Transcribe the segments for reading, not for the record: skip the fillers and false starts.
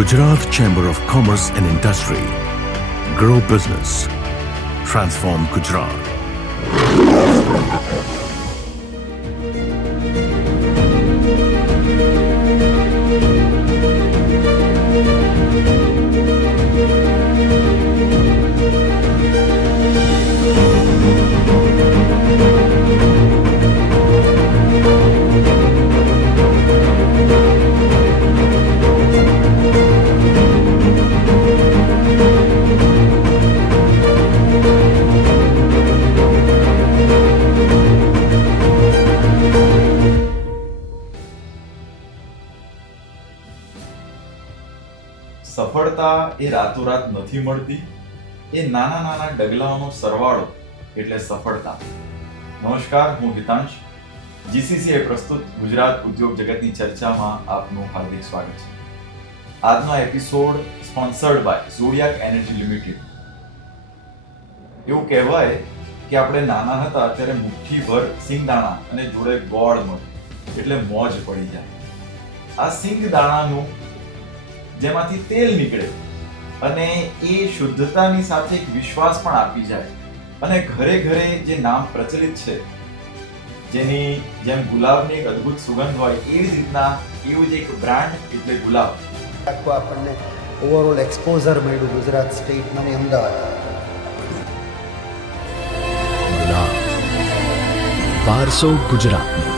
Gujarat Chamber of Commerce and Industry. Grow business. Transform Gujarat. સફળતા એ રાતોરાત નથી મળતી, એ નાના નાના ડગલાઓનો સરવાળો એટલે સફળતા. નમસ્કાર, હું હિતાંશ. જીસીસીએ પ્રસ્તુત ગુજરાત ઉદ્યોગ જગતની ચર્ચામાં આપનું હાર્દિક સ્વાગત છે. આજનો episode sponsored by Zodiac Energy Limited. એવું કહેવાય કે આપણે નાના હતા ત્યારે મુઠ્ઠીભર સિંગદાણા અને જોડે ગોળ મળે એટલે મોજ પડી જાય. આ સિંગદાણાનું જેમાંથી તેલ નીકળે અને એ શુદ્ધતાની સાથે એક વિશ્વાસ પણ આપી જાય અને ઘરે ઘરે જે નામ પ્રચલિત છે, જેની જેમ ગુલાબની એક અદ્ભુત સુગંધ હોય એવી જ રીતના એવું જ એક બ્રાન્ડ એટલે ગુલાબ. આખું આપણને ઓવરઓલ એક્સપોઝર મળ્યું ગુજરાત સ્ટેટમાં અને અમદાવાદ. ગુલાબ. વારસો ગુજરાતનો.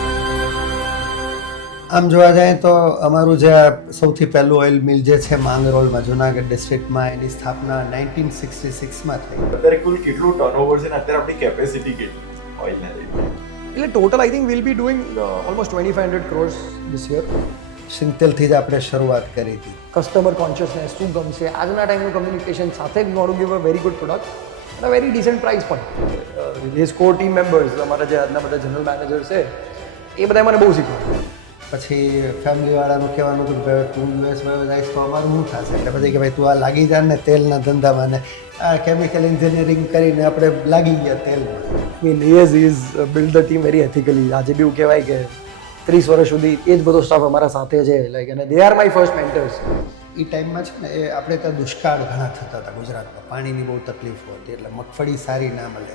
આમ જોવા જાય તો અમારું જે આ સૌથી પહેલું ઓઇલ મિલ જે છે માંગરોળમાં જુનાગઢ ડિસ્ટ્રિક્ટમાં, એની સ્થાપના 1966માં થઈ. અત્યારે કુલ કેટલું ટર્નઓવર છે ને અત્યારે આપણી કેપેસિટી કેટલી ઓઇલને લઈને? એટલે total I think will be doing almost 2500 crores this year. સિંગતેલથી જ આપણે શરૂઆત કરી હતી. કસ્ટમર કોન્શિયસનેસ શું ગમશે, આજના ટાઈમનું કમ્યુનિકેશન સાથે વી want two give a very good product અને વેરી ડિસન્ટ પ્રાઇસ પણ. હિઝ કોર ટીમ મેમ્બર્સ, અમારા જે આજના બધા જનરલ મેનેજર છે એ બધા મને બહુ શીખવાડ્યું. પછી ફેમિલીવાળાનું કહેવાનું હતું કે તું યુએસ માં જઈશ તો અમારું શું થશે, એટલે પછી કે ભાઈ તું આ લાગી જા ને તેલના ધંધામાં, ને આ કેમિકલ એન્જિનિયરિંગ કરીને આપણે લાગી ગયા તેલમાં. Mean is build the team very ethically. આજે બી એવું કહેવાય કે 30 વર્ષ સુધી એ જ બધો સ્ટાફ અમારા સાથે છે, લાઈક, અને they are my first mentors. એ ટાઈમમાં છે ને એ આપણે ત્યાં દુષ્કાળ ઘણા થતા હતા ગુજરાતમાં, પાણીની બહુ તકલીફ હતી, એટલે મગફળી સારી ના મળે.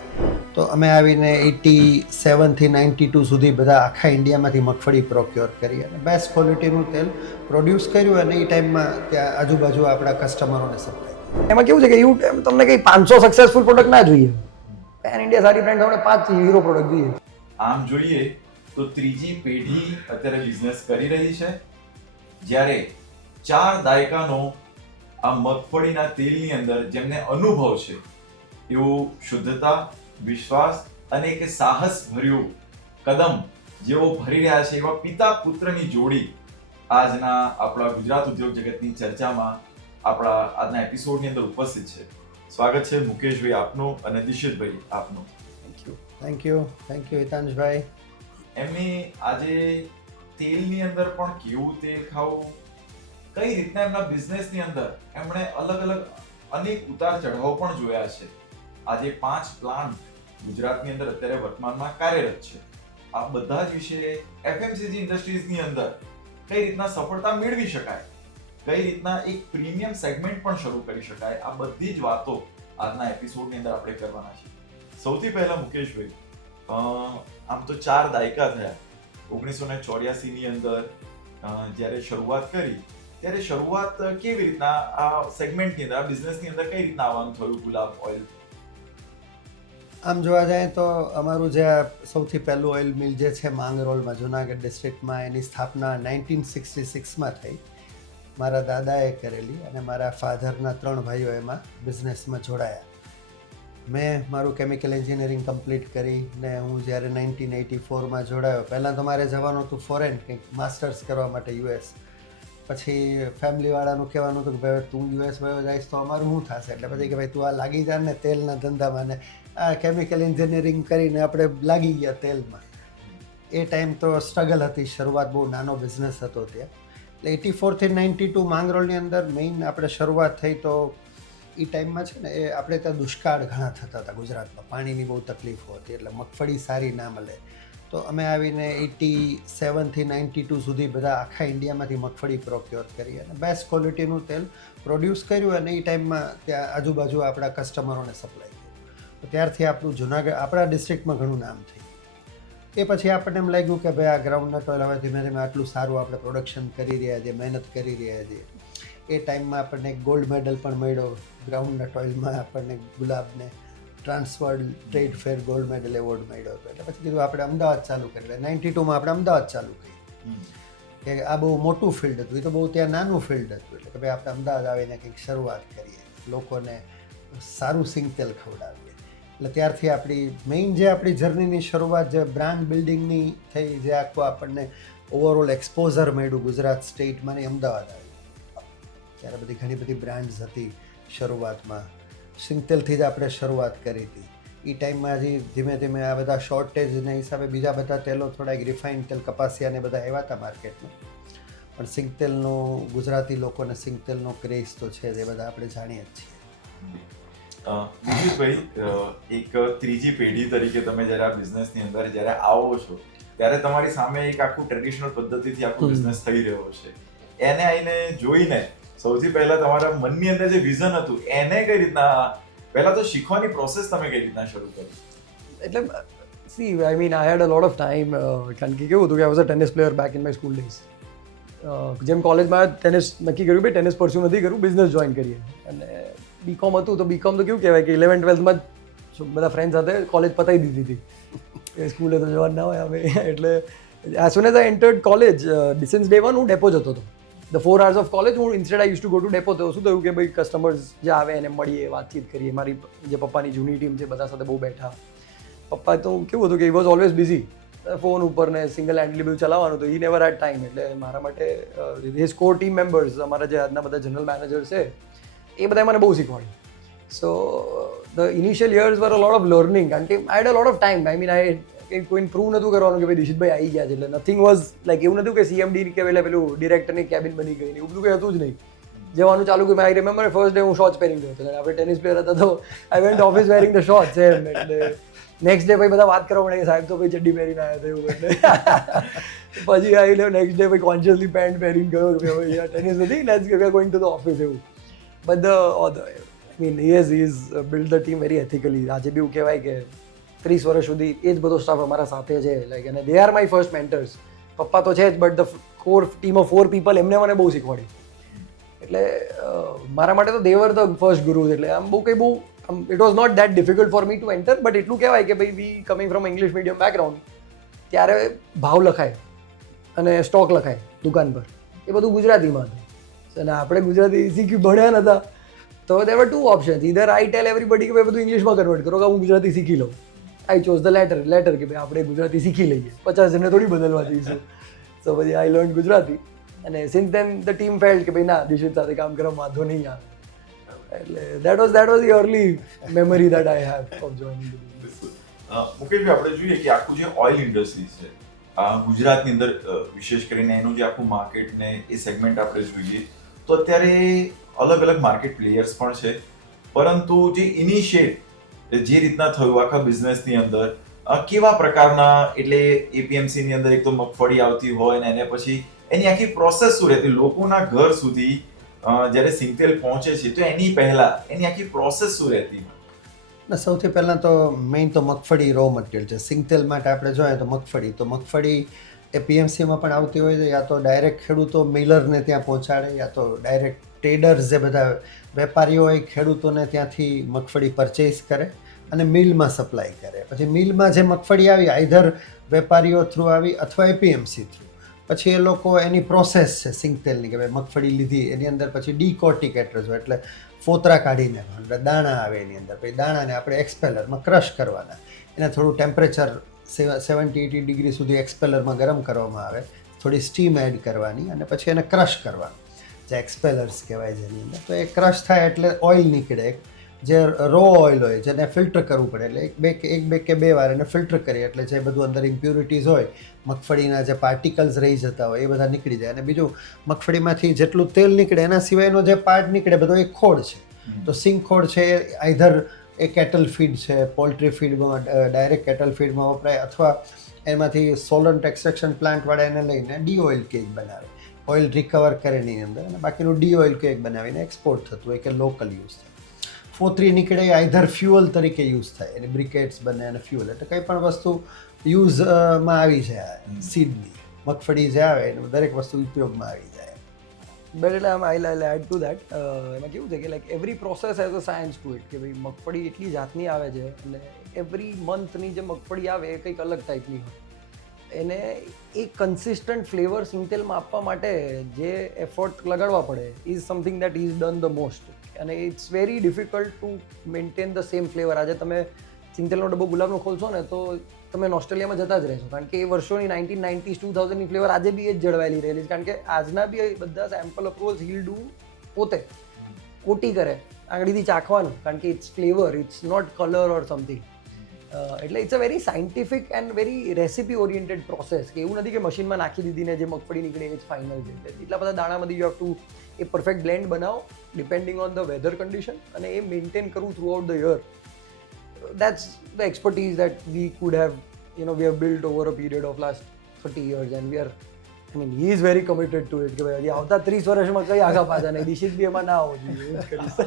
તો અમે આવીને 87 થી 92 સુધી બધા આખા ઇન્ડિયામાંથી મગફળી પ્રોક્યોર કરી અને બેસ્ટ ક્વોલિટીનું તેલ પ્રોડ્યુસ કર્યું અને એ ટાઈમમાં ત્યાં આજુબાજુ આપણા કસ્ટમરોને સપ્લાય. એમાં કેવું છે કે એવું તમને કંઈ 500 સક્સેસફુલ પ્રોડક્ટ ના જોઈએ, પેન ઇન્ડિયા સારી બ્રાન્ડ આપણે 5 હીરો પ્રોડક્ટ જોઈએ. આમ જોઈએ તો ત્રીજી પેઢી અત્યારે બિઝનેસ કરી રહી છે, જ્યારે 4 દાયકાનો આ મગફળીના તેલની અંદર જેમને અનુભવ છે એવું શુદ્ધતા, વિશ્વાસ અને એક સાહસ ભર્યું કદમ જેઓ ભરી રહ્યા છે, એવા પિતા પુત્રની જોડી આજના આપણા ગુજરાત ઉદ્યોગ જગતની ચર્ચામાં આપણા આજના એપિસોડની અંદર ઉપસ્થિત છે. સ્વાગત છે મુકેશભાઈ આપનું અને દિશિતભાઈ આપનું. થેન્ક યુ હિતાંશભાઈ. એમની આજે તેલની અંદર પણ કેવું તેલ ખાવું, કઈ રીતના એમના બિઝનેસની અંદર એમણે અલગ અલગ અનેક ઉતાર ચઢાવ પણ જોયા છે. આજે 5 પ્લાન્ટ ગુજરાતની અંદર અત્યારે વર્તમાનમાં કાર્યરત છે. આ બધા જ વિશે એફએમસીજી ઇન્ડસ્ટ્રીઝની અંદર કઈ રીતના સફળતા મેળવી શકાય, કઈ રીતના એક પ્રીમિયમ સેગમેન્ટ પણ શરૂ કરી શકાય, આ બધી જ વાતો આજના એપિસોડની અંદર આપણે કરવાના છીએ. સૌથી પહેલા મુકેશભાઈ, આમ તો 4 દાયકા થયા. 1984 ની અંદર જ્યારે શરૂઆત કરી ત્યારે શરૂઆત કેવી રીતના આ સેગમેન્ટની અંદર, આ બિઝનેસની અંદર કઈ રીતના આવવાનું થયું ગુલાબ ઓઇલ? આમ જોવા જાય તો અમારું જે આ સૌથી પહેલું ઓઇલ મિલ જે છે માંગરોળમાં જુનાગઢ ડિસ્ટ્રિક્ટમાં, એની સ્થાપના 1966માં થઈ. મારા દાદાએ કરેલી અને મારા ફાધરના 3 ભાઈઓ એમાં બિઝનેસમાં જોડાયા. મેં મારું કેમિકલ એન્જિનિયરિંગ કમ્પ્લીટ કરી ને હું જ્યારે 1984માં જોડાયો, પહેલાં તો મારે જવાનું હતું ફોરેન કંઈક માસ્ટર્સ કરવા માટે યુએસ. પછી ફેમિલીવાળાનું કહેવાનું હતું કે ભાઈ તું યુએસ વયો જઈશ તો અમારું શું થશે, એટલે પછી કે ભાઈ તું આ લાગી જા ને તેલના ધંધામાં, ને આ કેમિકલ એન્જિનિયરિંગ કરીને આપણે લાગી ગયા તેલમાં. એ ટાઈમ તો સ્ટ્રગલ હતી, શરૂઆત બહુ નાનો બિઝનેસ હતો ત્યાં. એટલે 84 થી 92 માંગરોળની અંદર મેઇન આપણે શરૂઆત થઈ. તો એ ટાઈમમાં છે ને એ આપણે ત્યાં દુષ્કાળ ઘણા થતા હતા ગુજરાતમાં, પાણીની બહુ તકલીફો હતી, એટલે મગફળી સારી ના મળે. તો અમે આવીને 87થી 92 સુધી બધા આખા ઇન્ડિયામાંથી મગફળી પ્રોક્યોર કરી અને બેસ્ટ ક્વોલિટીનું તેલ પ્રોડ્યુસ કર્યું અને એ ટાઈમમાં ત્યાં આજુબાજુ આપણા કસ્ટમરોને સપ્લાય કર્યું. તો ત્યારથી આપણું જુનાગઢ આપણા ડિસ્ટ્રિક્ટમાં ઘણું નામ થયું. એ પછી આપણને એમ લાગ્યું કે ભાઈ આ ગ્રાઉન્ડનટ ઓઇલ હવે ધીમે ધીમે આટલું સારું આપણે પ્રોડક્શન કરી રહ્યા છીએ, મહેનત કરી રહ્યા છીએ. એ ટાઈમમાં આપણને ગોલ્ડ મેડલ પણ મળ્યો ગ્રાઉન્ડનટ ઓઇલમાં, આપણને ગુલાબને Transworld Trade Fair gold medal award મળ્યો હતો. એટલે પછી કીધું આપણે અમદાવાદ ચાલુ કરી. 92માં આપણે અમદાવાદ ચાલુ કરી કે આ બહુ મોટું ફિલ્ડ હતું, એ તો બહુ ત્યાં નાનું ફિલ્ડ હતું. એટલે કે ભાઈ આપણે અમદાવાદ આવીને કંઈક શરૂઆત કરીએ, લોકોને સારું સિંગ તેલ ખવડાવીએ. એટલે ત્યારથી આપણી મેઇન જે આપણી જર્નીની શરૂઆત જે બ્રાન્ડ બિલ્ડિંગની થઈ, જે આખું આપણને ઓવરઓલ એક્સપોઝર મળ્યું ગુજરાત સ્ટેટમાં ને અમદાવાદ આવી. ત્યારે બધી ઘણી બધી બ્રાન્ડ્સ હતી શરૂઆતમાં. સિંગતેલથી જ આપણે શરૂઆત કરી હતી. એ ટાઈમમાં હજી ધીમે ધીમે આ બધા શોર્ટેજના હિસાબે બીજા બધા તેલો થોડાક રિફાઇન્ડ તેલ કપાસિયાને બધા આવ્યા હતા માર્કેટમાં. પણ સિંગતેલનો ગુજરાતી લોકોને સિંગતેલનો ક્રેઝ તો છે જ, એ બધા આપણે જાણીએ જ છીએ. વિજયભાઈ, એક ત્રીજી પેઢી તરીકે તમે જ્યારે આ બિઝનેસની અંદર જ્યારે આવો છો ત્યારે તમારી સામે એક આખું ટ્રેડિશનલ પદ્ધતિથી આખું બિઝનેસ થઈ રહ્યો છે. એને આવીને જોઈને સૌથી પહેલા તમારા મનની અંદર જે વિઝન હતું એને કઈ રીતના પહેલા તો શીખવાની પ્રોસેસ તમે કઈ રીતના શરૂ કરી? એટલે see I mean I had a lot of time. કારણ કે કેવું હતું કે I was a tennis player back in my school days. જેમ કોલેજમાં ટેનિસ નક્કી કર્યું ભાઈ ટેનિસ પરસ્યુ નથી કરવું, બિઝનેસ જોઈન કરીએ. અને બીકોમ હતું તો બીકોમ તો કેવું કહેવાય કે 11th-12thમાં બધા ફ્રેન્ડ સાથે કોલેજ પતાવી દીધી હતી. સ્કૂલે તો જવાનું ના હોય હવે. એટલે as soon as I entered college, since day 1 હું ડેપો જતો હતો. ધ 4 hours ઓફ કોલેજ હું instead I use to go to depot. તો શું થયું કે ભાઈ કસ્ટમર્સ જે આવે એને મળીએ, વાતચીત કરીએ. મારી જે પપ્પાની જૂની ટીમ છે બધા સાથે બહુ બેઠા. પપ્પા તો કેવું હતું કે he was always busy, phone ઉપર ને સિંગલ હેન્ડલી બધું ચલાવવાનું, તો હી નેવર હેડ ટાઈમ. એટલે મારા માટે હિઝ કોર ટીમ મેમ્બર્સ, અમારા જે આજના બધા જનરલ મેનેજર છે એ બધા મને બહુ શીખવાડ્યું. So the initial years were a lot of learning. કારણ કે I had a lot of time. I mean I કોઈને પ્રૂવ નહોતું કરવાનું કે ભાઈ દિશિતભાઈ આવી ગયા છે. એટલે નથિંગ વોઝ લાઈક એવું નહોતું કે CMD કે પેલું ડિરેક્ટરની કેબિન બની ગઈ, એવું બધું કંઈ હતું જ નહીં. જવાનું ચાલુ કર્યું. આઈ રિમેમ્બર ફર્સ્ટ ડે હું શોર્ટ્સ પહેરીને ગયો હતો. આપણે ટેનિસ પ્લેયર હતા તો I went office wearing the shorts એમ. એટલે નેક્સ્ટ ડે ભાઈ બધા વાત કરવા મળે કે સાહેબ તો ભાઈ ચડ્ડી પહેરીને આવ્યા હતા એવું. એટલે પછી આવી લે નેક્સ્ટ ડે ભાઈ કોન્શિયસલી પેન્ટ પહેરીને ગયો કે ભાઈ ટેનિસ નથી, let's going to the office એવું. But I mean he is build the team very ethically. આજે બી એવું કહેવાય કે 30 વર્ષ સુધી એ જ બધો સ્ટાફ અમારા સાથે છે. લાઈક અને they are my first mentors. પપ્પા તો છે જ, but the core team of 4 people એમને મને બહુ શીખવાડ્યું. એટલે મારા માટે તો દેવર ધ ફર્સ્ટ ગુરુઝ. એટલે આમ બહુ કંઈ બહુ it was not that difficult for me to enter. But એટલું કહેવાય કે ભાઈ we coming from English medium background, ત્યારે ભાવ લખાય અને સ્ટોક લખાય દુકાન પર, એ બધું ગુજરાતીમાં હતું. અને આપણે ગુજરાતી શીખ્યું ભણ્યા નહોતા. તો દેર વર 2 ઓપ્શન્સ. ઇધર આઈ ટેલ એવરીબડી કે ભાઈ બધું ઇંગ્લિશમાં કન્વર્ટ કરો કે હું ગુજરાતી શીખી લઉં. આઈ ચોઝ ધ લેટર કે ભાઈ આપણે ગુજરાતી શીખી લઈએ, 50 જણને થોડી બદલવા દઈશું. સો પછી આઈ લર્ન ગુજરાતી. અને since then the team felt કે ભાઈ ના દિશિત સાથે કામ કરવા વાંધો નહીં આવે. એટલે that was the early memory that I have of joining. મુકેશભાઈ, આપણે જોઈએ કે આખું જે ઓઇલ ઇન્ડસ્ટ્રી છે ગુજરાતની અંદર, વિશેષ કરીને એનું જે આખું માર્કેટ ને એ સેગમેન્ટ આપણે જોઈએ તો અત્યારે અલગ અલગ માર્કેટ પ્લેયર્સ પણ છે. પરંતુ જે ઇનિશિયેટ જે રીતના થયું આખા બિઝનેસની અંદર, કેવા પ્રકારના, એટલે APMC ની અંદર એક તો મગફળી આવતી હોય ને એને પછી એની આખી પ્રોસેસ શું રહેતી લોકોના ઘર સુધી જ્યારે સિંગતેલ પહોંચે છે તો એની પહેલા એની આખી પ્રોસેસ શું રહેતી? સૌથી પહેલાં તો મેઇન તો મગફળી રો મટીરિયલ છે. સિંગતેલ માટે આપણે જોઈએ તો મગફળી એ PMCમાં પણ આવતી હોય છે, યા તો ડાયરેક્ટ ખેડૂતો મિલરને ત્યાં પહોંચાડે, યા તો ડાયરેક્ટ ટ્રેડર્સ જે બધા વેપારીઓ હોય ખેડૂતોને ત્યાંથી મગફળી પરચેઝ કરે અને મિલમાં સપ્લાય કરે. પછી મિલમાં જે મગફળી આવી આઈધર વેપારીઓ થ્રુ આવી અથવા APMC થ્રુ. પછી એ લોકો એની પ્રોસેસ છે સિંગતેલની કે ભાઈ મગફળી લીધી એની અંદર પછી ડીકોર્ટિકેટર્સ હોય, એટલે ફોતરા કાઢીને એટલે દાણા આવે એની અંદર. પછી દાણાને આપણે એક્સપેલરમાં ક્રશ કરવાના, એને થોડું ટેમ્પરેચર 70-80 ડિગ્રી સુધી એક્સપેલરમાં ગરમ કરવામાં આવે, થોડી સ્ટીમ એડ કરવાની અને પછી એને ક્રશ કરવાનું, જે એક્સપેલર્સ કહેવાય જેની અંદર. તો એ ક્રશ થાય એટલે ઓઇલ નીકળે, જે રો ઓઇલ હોય જેને ફિલ્ટર કરવું પડે. એટલે એક બે કે બે વાર એને ફિલ્ટર કરીએ એટલે જે બધું અંદર ઇમ્પ્યુરિટીઝ હોય, મગફળીના જે પાર્ટિકલ્સ રહી જતા હોય એ બધા નીકળી જાય. અને બીજું મગફળીમાંથી જેટલું તેલ નીકળે એના સિવાયનો જે પાર્ટ નીકળે બધો એ ખોળ છે. તો સિંગ ખોળ છે એ આઈધર એ કેટલ ફીડ છે, પોલ્ટ્રી ફીડમાં ડાયરેક્ટ કેટલ ફીડમાં વપરાય, અથવા એમાંથી સોલન્ટ એક્સટ્રેક્શન પ્લાન્ટવાળા એને લઈને ડી ઓઇલ કેક બનાવે, ઓઇલ રિકવર કરે એની અંદર, અને બાકીનું ડી ઓઇલ કેક બનાવીને એક્સપોર્ટ થતું હોય કે લોકલ યુઝ થાય. ફોતરી નીકળે આઈધર ફ્યુઅલ તરીકે યુઝ થાય, એની બ્રિકેટ્સ બને અને ફ્યુઅલ, એટલે કંઈ પણ વસ્તુ યુઝમાં આવી જાય સીડની, મગફળી જે આવે એનું દરેક વસ્તુ ઉપયોગમાં આવી જાય. બટ એટલે આઈ એડ ટુ દેટ, એમાં કેવું છે કે like every process has a science to it, કે ભાઈ મગફળી એટલી જાતની આવે છે અને એવરી મંથની જે મગફળી આવે એ કંઈક અલગ ટાઈપની હોય. એને એક કન્સિસ્ટન્ટ ફ્લેવર સિંગતેલમાં આપવા માટે જે એફર્ટ લગાડવા પડે is something that is done the most, અને it's very difficult to maintain the same flavour. આજે તમે સિંગતેલનો ડબ્બો ગુલાબનો ખોલશો ને તો તમે ઓસ્ટ્રેલિયામાં જતા જ રહેશો, કારણ કે એ વર્ષોની 1990s 2000ની ફ્લેવર આજે બી એ જ જળવાયેલી રહેલી છે, કારણ કે આજના બી બધા સેમ્પલ અપ્રુવલ્સ હીલ ડુ પોતે કોટી કરે, આંગળીથી ચાખવાનું, કારણ કે it's flavour, it's not colour or something. એટલે it's a very scientific and very recipe oriented process, કે એવું નથી કે મશીનમાં નાખી દીધી ને જે મગફળી નીકળે એ જ ફાઇનલ છે. એટલા બધા દાણામાંથી you have to a perfect blend બનાવો depending on the weather condition, અને એ મેન્ટેન કરવું throughout the year. That's the expertise that we could have, we have built over a period of last 30 years, and he is very committed to it, કે ભાઈ હજી આવતા 30 વર્ષમાં કઈ આગા પાછા નહીં, દિશિત બી એમાં ના હોવું જોઈએ, એવું જ કરીશ.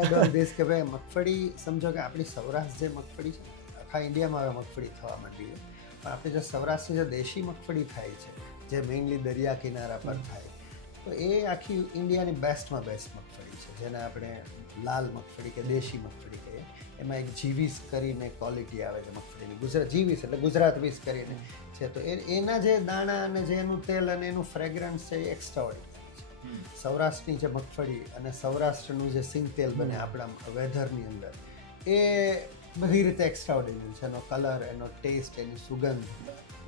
એડ ઓન ધીસ કે ભાઈ મગફળી સમજો કે આપણી સૌરાષ્ટ્ર જે મગફળી છે, આખા ઇન્ડિયામાં હવે મગફળી થવા માંડી છે, પણ આપણે જે સૌરાષ્ટ્રની જે દેશી મગફળી થાય છે, જે મેઇનલી દરિયા કિનારા પર થાય, તો એ આખી ઇન્ડિયાની બેસ્ટમાં બેસ્ટ મગફળી છે, જેને આપણે લાલ મગફળી કે દેશી મગફળી કહીએ. એમાં એક જીવીસ કરીને ક્વોલિટી આવે છે મગફળીની, જીવીસ એટલે ગુજરાત વીસ કરીને છે, તો એના જે દાણા અને જે એનું તેલ અને એનું ફ્રેગ્રન્સ છે એ એક્સ્ટ્રા ઓર્ડિનરી છે. સૌરાષ્ટ્રની જે મગફળી અને સૌરાષ્ટ્રનું જે સિંગ તેલ બને આપણા વેધરની અંદર, એ બધી રીતે એક્સ્ટ્રા ઓર્ડિનરી છે. એનો કલર, એનો ટેસ્ટ, એની સુગંધ,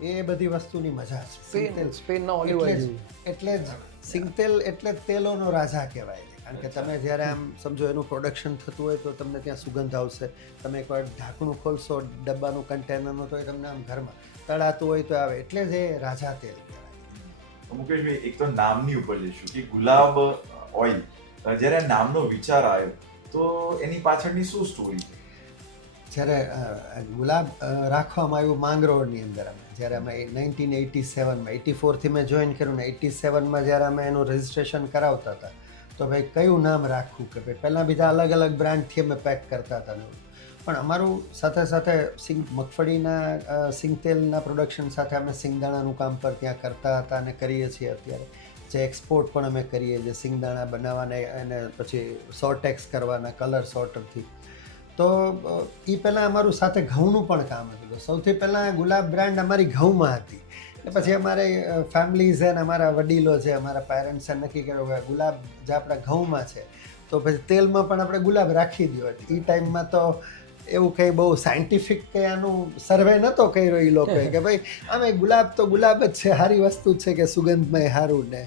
એ બધી વસ્તુની મજા છે. સ્પેનના ઓલિવ ઓઇલ, એટલે જ સિંગતેલ એટલે તેલોનો રાજા કહેવાય છે, કારણ કે તમે જ્યારે આમ સમજો એનું પ્રોડક્શન થતું હોય તો તમને ત્યાં સુગંધ આવશે. તમે એકવાર ઢાંકણું ખોલશો ડબ્બાનું કન્ટેનરનું તો એ તમને આમ ઘરમાં તળાતું હોય તો આવે, એટલે જ એ રાજા તેલ કહેવાય. મુકેશભાઈ, એક તો નામની ઉપર જઈશું કે ગુલાબ ઓઇલ, જ્યારે નામનો વિચાર આવ્યો તો એની પાછળની શું સ્ટોરી છે? જ્યારે ગુલાબ રાખવામાં આવ્યું માંગરોળની અંદર, જ્યારે અમે 1987માં 84થી મેં જોઈન કર્યું ને 87માં જ્યારે અમે એનું રજિસ્ટ્રેશન કરાવતા હતા, તો ભાઈ કયું નામ રાખવું, કે ભાઈ પહેલાં બીજા અલગ અલગ બ્રાન્ડથી અમે પેક કરતા હતા ને, પણ અમારું સાથે સાથે મગફળીના સિંગતેલના પ્રોડક્શન સાથે અમે સિંગદાણાનું કામ પર ત્યાં કરતા હતા અને કરીએ છીએ અત્યારે. જે એક્સપોર્ટ પણ અમે કરીએ, જે સિંગદાણા બનાવવાના અને પછી સોર્ટેક્સ કરવાના કલર સોર્ટરથી. તો એ પહેલાં અમારું સાથે ઘઉંનું પણ કામ હતું. સૌથી પહેલાં ગુલાબ બ્રાન્ડ અમારી ઘઉંમાં હતી, એટલે પછી અમારે ફેમિલીઝ અને અમારા વડીલો છે, અમારા પેરેન્ટ્સે નક્કી કર્યું કે ગુલાબ જે આપણા ઘઉંમાં છે તો પછી તેલમાં પણ આપણે ગુલાબ રાખી દો. એ ટાઈમમાં તો એવું કંઈ બહુ સાયન્ટિફિક કંઈ આનું સર્વે નહોતો કર્યો એ લોકોએ, કે ભાઈ આમે ગુલાબ તો ગુલાબ જ છે, સારી વસ્તુ જ છે, કે સુગંધમય સારું ને,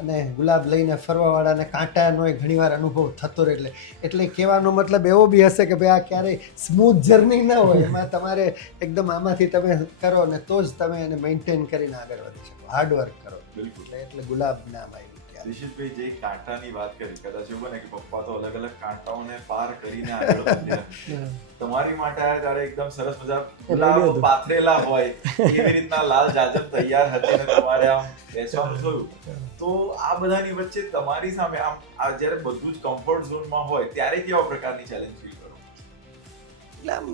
અને ગુલાબ લઈને ફરવાવાળાને કાંટાનો ઘણીવાર અનુભવ થતો રહે. એટલે કહેવાનો મતલબ એવો બી હશે કે ભાઈ આ ક્યારેય સ્મૂથ જર્ની ના હોય, એમાં તમારે એકદમ આમાંથી તમે કરો ને તો જ તમે એને મેન્ટેન કરીને આગળ વધી શકો, હાર્ડવર્ક કરો. બિલકુલ. એટલે ગુલાબ નામ આવ્યું. દિશિતભાઈ, જે કાંટાની વાત કરી, કદાચ એવું બને કે પપ્પા તો અલગ અલગ કાંટાઓને પાર કરીને આગળ વધ્યા, તમારી માટે આયા ત્યારે એકદમ સરસ મજા ગુલાબ પાથરેલા હોય એવી રીતના લાલ જાજમ તૈયાર હતી ને તમારે આમ બેસવાનું થયું. તો આ બધાની વચ્ચે તમારી સામે આમ આ જ્યારે બધું જ કમ્ફર્ટ ઝોનમાં હોય ત્યારે કેવા પ્રકારની ચેલેન્જ ફીલ કરો? એટલે આમ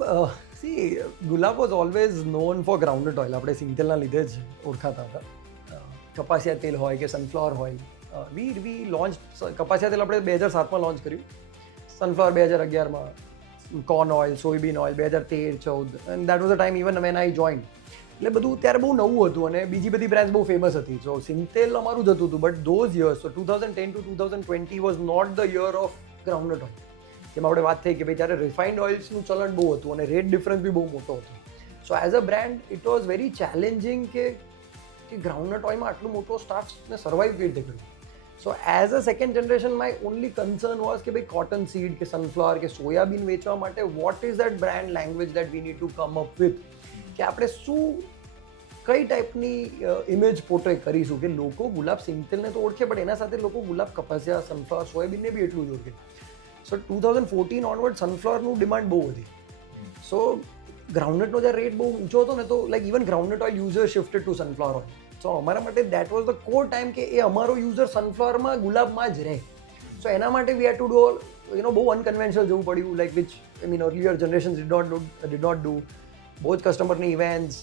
C gulab was always known for groundnut oil. આપણે સિંગતેલના લીધે જ ઓળખાતા હતા. કપાસિયા તેલ હોય કે સનફ્લાવર ઓઇલ, વી લોન્ચ કપાસિયા તેલ આપણે 2007માં લોન્ચ કર્યું, સનફ્લાવર 2011માં, corn oil, soybean oil 2013-14, and that was a time even when I join. એટલે બધું ત્યારે બહુ નવું હતું અને બીજી બધી બ્રાન્ડ્સ બહુ ફેમસ હતી. સો સિંગતેલ અમારું જ હતું, but those years, so 2010 to 2020 was not the year of groundnut oil. જેમાં આપણે વાત થઈ કે ભાઈ ત્યારે રિફાઇન્ડ ઓઇલ્સનું ચલણ બહુ હતું અને રેટ ડિફરન્સ બી બહુ મોટો હતો. So as a brand it was very challenging કે ગ્રાઉન્ડનટ ઓઇલમાં આટલું મોટો સ્ટાફને સર્વાઈવ કેવી રીતે કર્યું. So as a second generation my only concern was કે ભાઈ કોટન સીડ કે સનફ્લાવર કે સોયાબીન વેચવા માટે what is that brand language that we need to come up with, કે આપણે શું કઈ ટાઈપની ઇમેજ પોર્ટ્રે કરીશું કે લોકો ગુલાબ સિંગતેલને તો ઓળખે, પણ એના સાથે લોકો ગુલાબ કપાસિયા, સનફ્લાવર, સોયાબીનને બી એટલું જ ઓળખે. સો 2014 ઓનવર્ડ સનફ્લાવરનું ડિમાન્ડ બહુ વધી. સો ગ્રાઉન્ડનટનો જ્યારે રેટ બહુ ઊંચો હતો ને તો like even groundnut oil user shifted to sunflower oil. So અમારા માટે that was the core time કે એ અમારો યુઝર સનફ્લાવરમાં ગુલાબમાં જ રહે. સો એના માટે વી હેડ ટુ ડુ બહુ અનકન્વેન્શનલ જવું પડ્યું, like which earlier generation did not do. બહુ જ કસ્ટમરની ઇવેન્ટ્સ,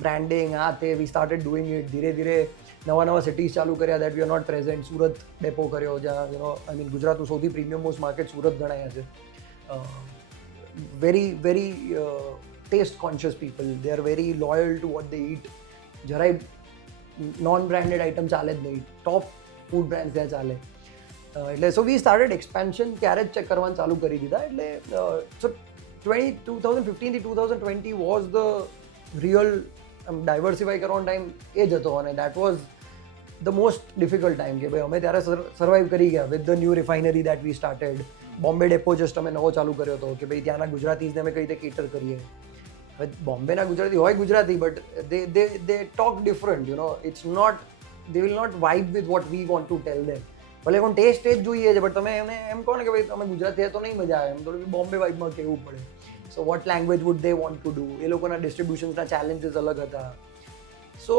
બ્રાન્ડિંગ, આ તે વી સ્ટાર્ટેડ ડુઈંગ ઇટ. ધીરે ધીરે નવા સિટીઝ ચાલુ કર્યા that we are not present. Surat depot કર્યો, જ્યાં ગુજરાતનું સૌથી પ્રીમિયમ મોસ્ટ માર્કેટ સુરત ગણાયા છે. very taste conscious people. They are very loyal to what they eat. જરાય નોન બ્રાન્ડેડ આઇટમ ચાલે જ નહીં, ટોપ ફૂડ બ્રાન્ડ્સ ત્યાં ચાલે. એટલે સો વી સ્ટાર્ટેડ એક્સપેન્શન ત્યારે જ ચેક કરવાનું ચાલુ કરી દીધા. એટલે સો 2015 થી 2020 વોઝ ધ રિયલ ડાયવર્સિફાઈ કરવાનો ટાઈમ એ જ હતો. અને that was the most difficult time કે ભાઈ અમે ત્યારે સર્વાઈવ કરી ગયા with the new refinery that we started. Bombay depot just અમે નવો ચાલુ કર્યો હતો કે ભાઈ ત્યાંના ગુજરાતીઝને અમે કઈ રીતે કેટર કરીએ. હવે બોમ્બેના ગુજરાતી હોય Gujarati, but they talk different. It's not, they will not vibe with what we want to tell them. ભલે પણ ટેસ્ટ એ જ જોઈએ છે, બટ તમે એમને એમ કહો ને કે ભાઈ તમે ગુજરાતી તો નહીં મજા આવે, એમ થોડું બોમ્બે વાઇબમાં કહેવું પડે. So what language would they want to do. એ લોકોના ડિસ્ટ્રીબ્યુશન્સના ચેલેન્જીસ અલગ હતા. So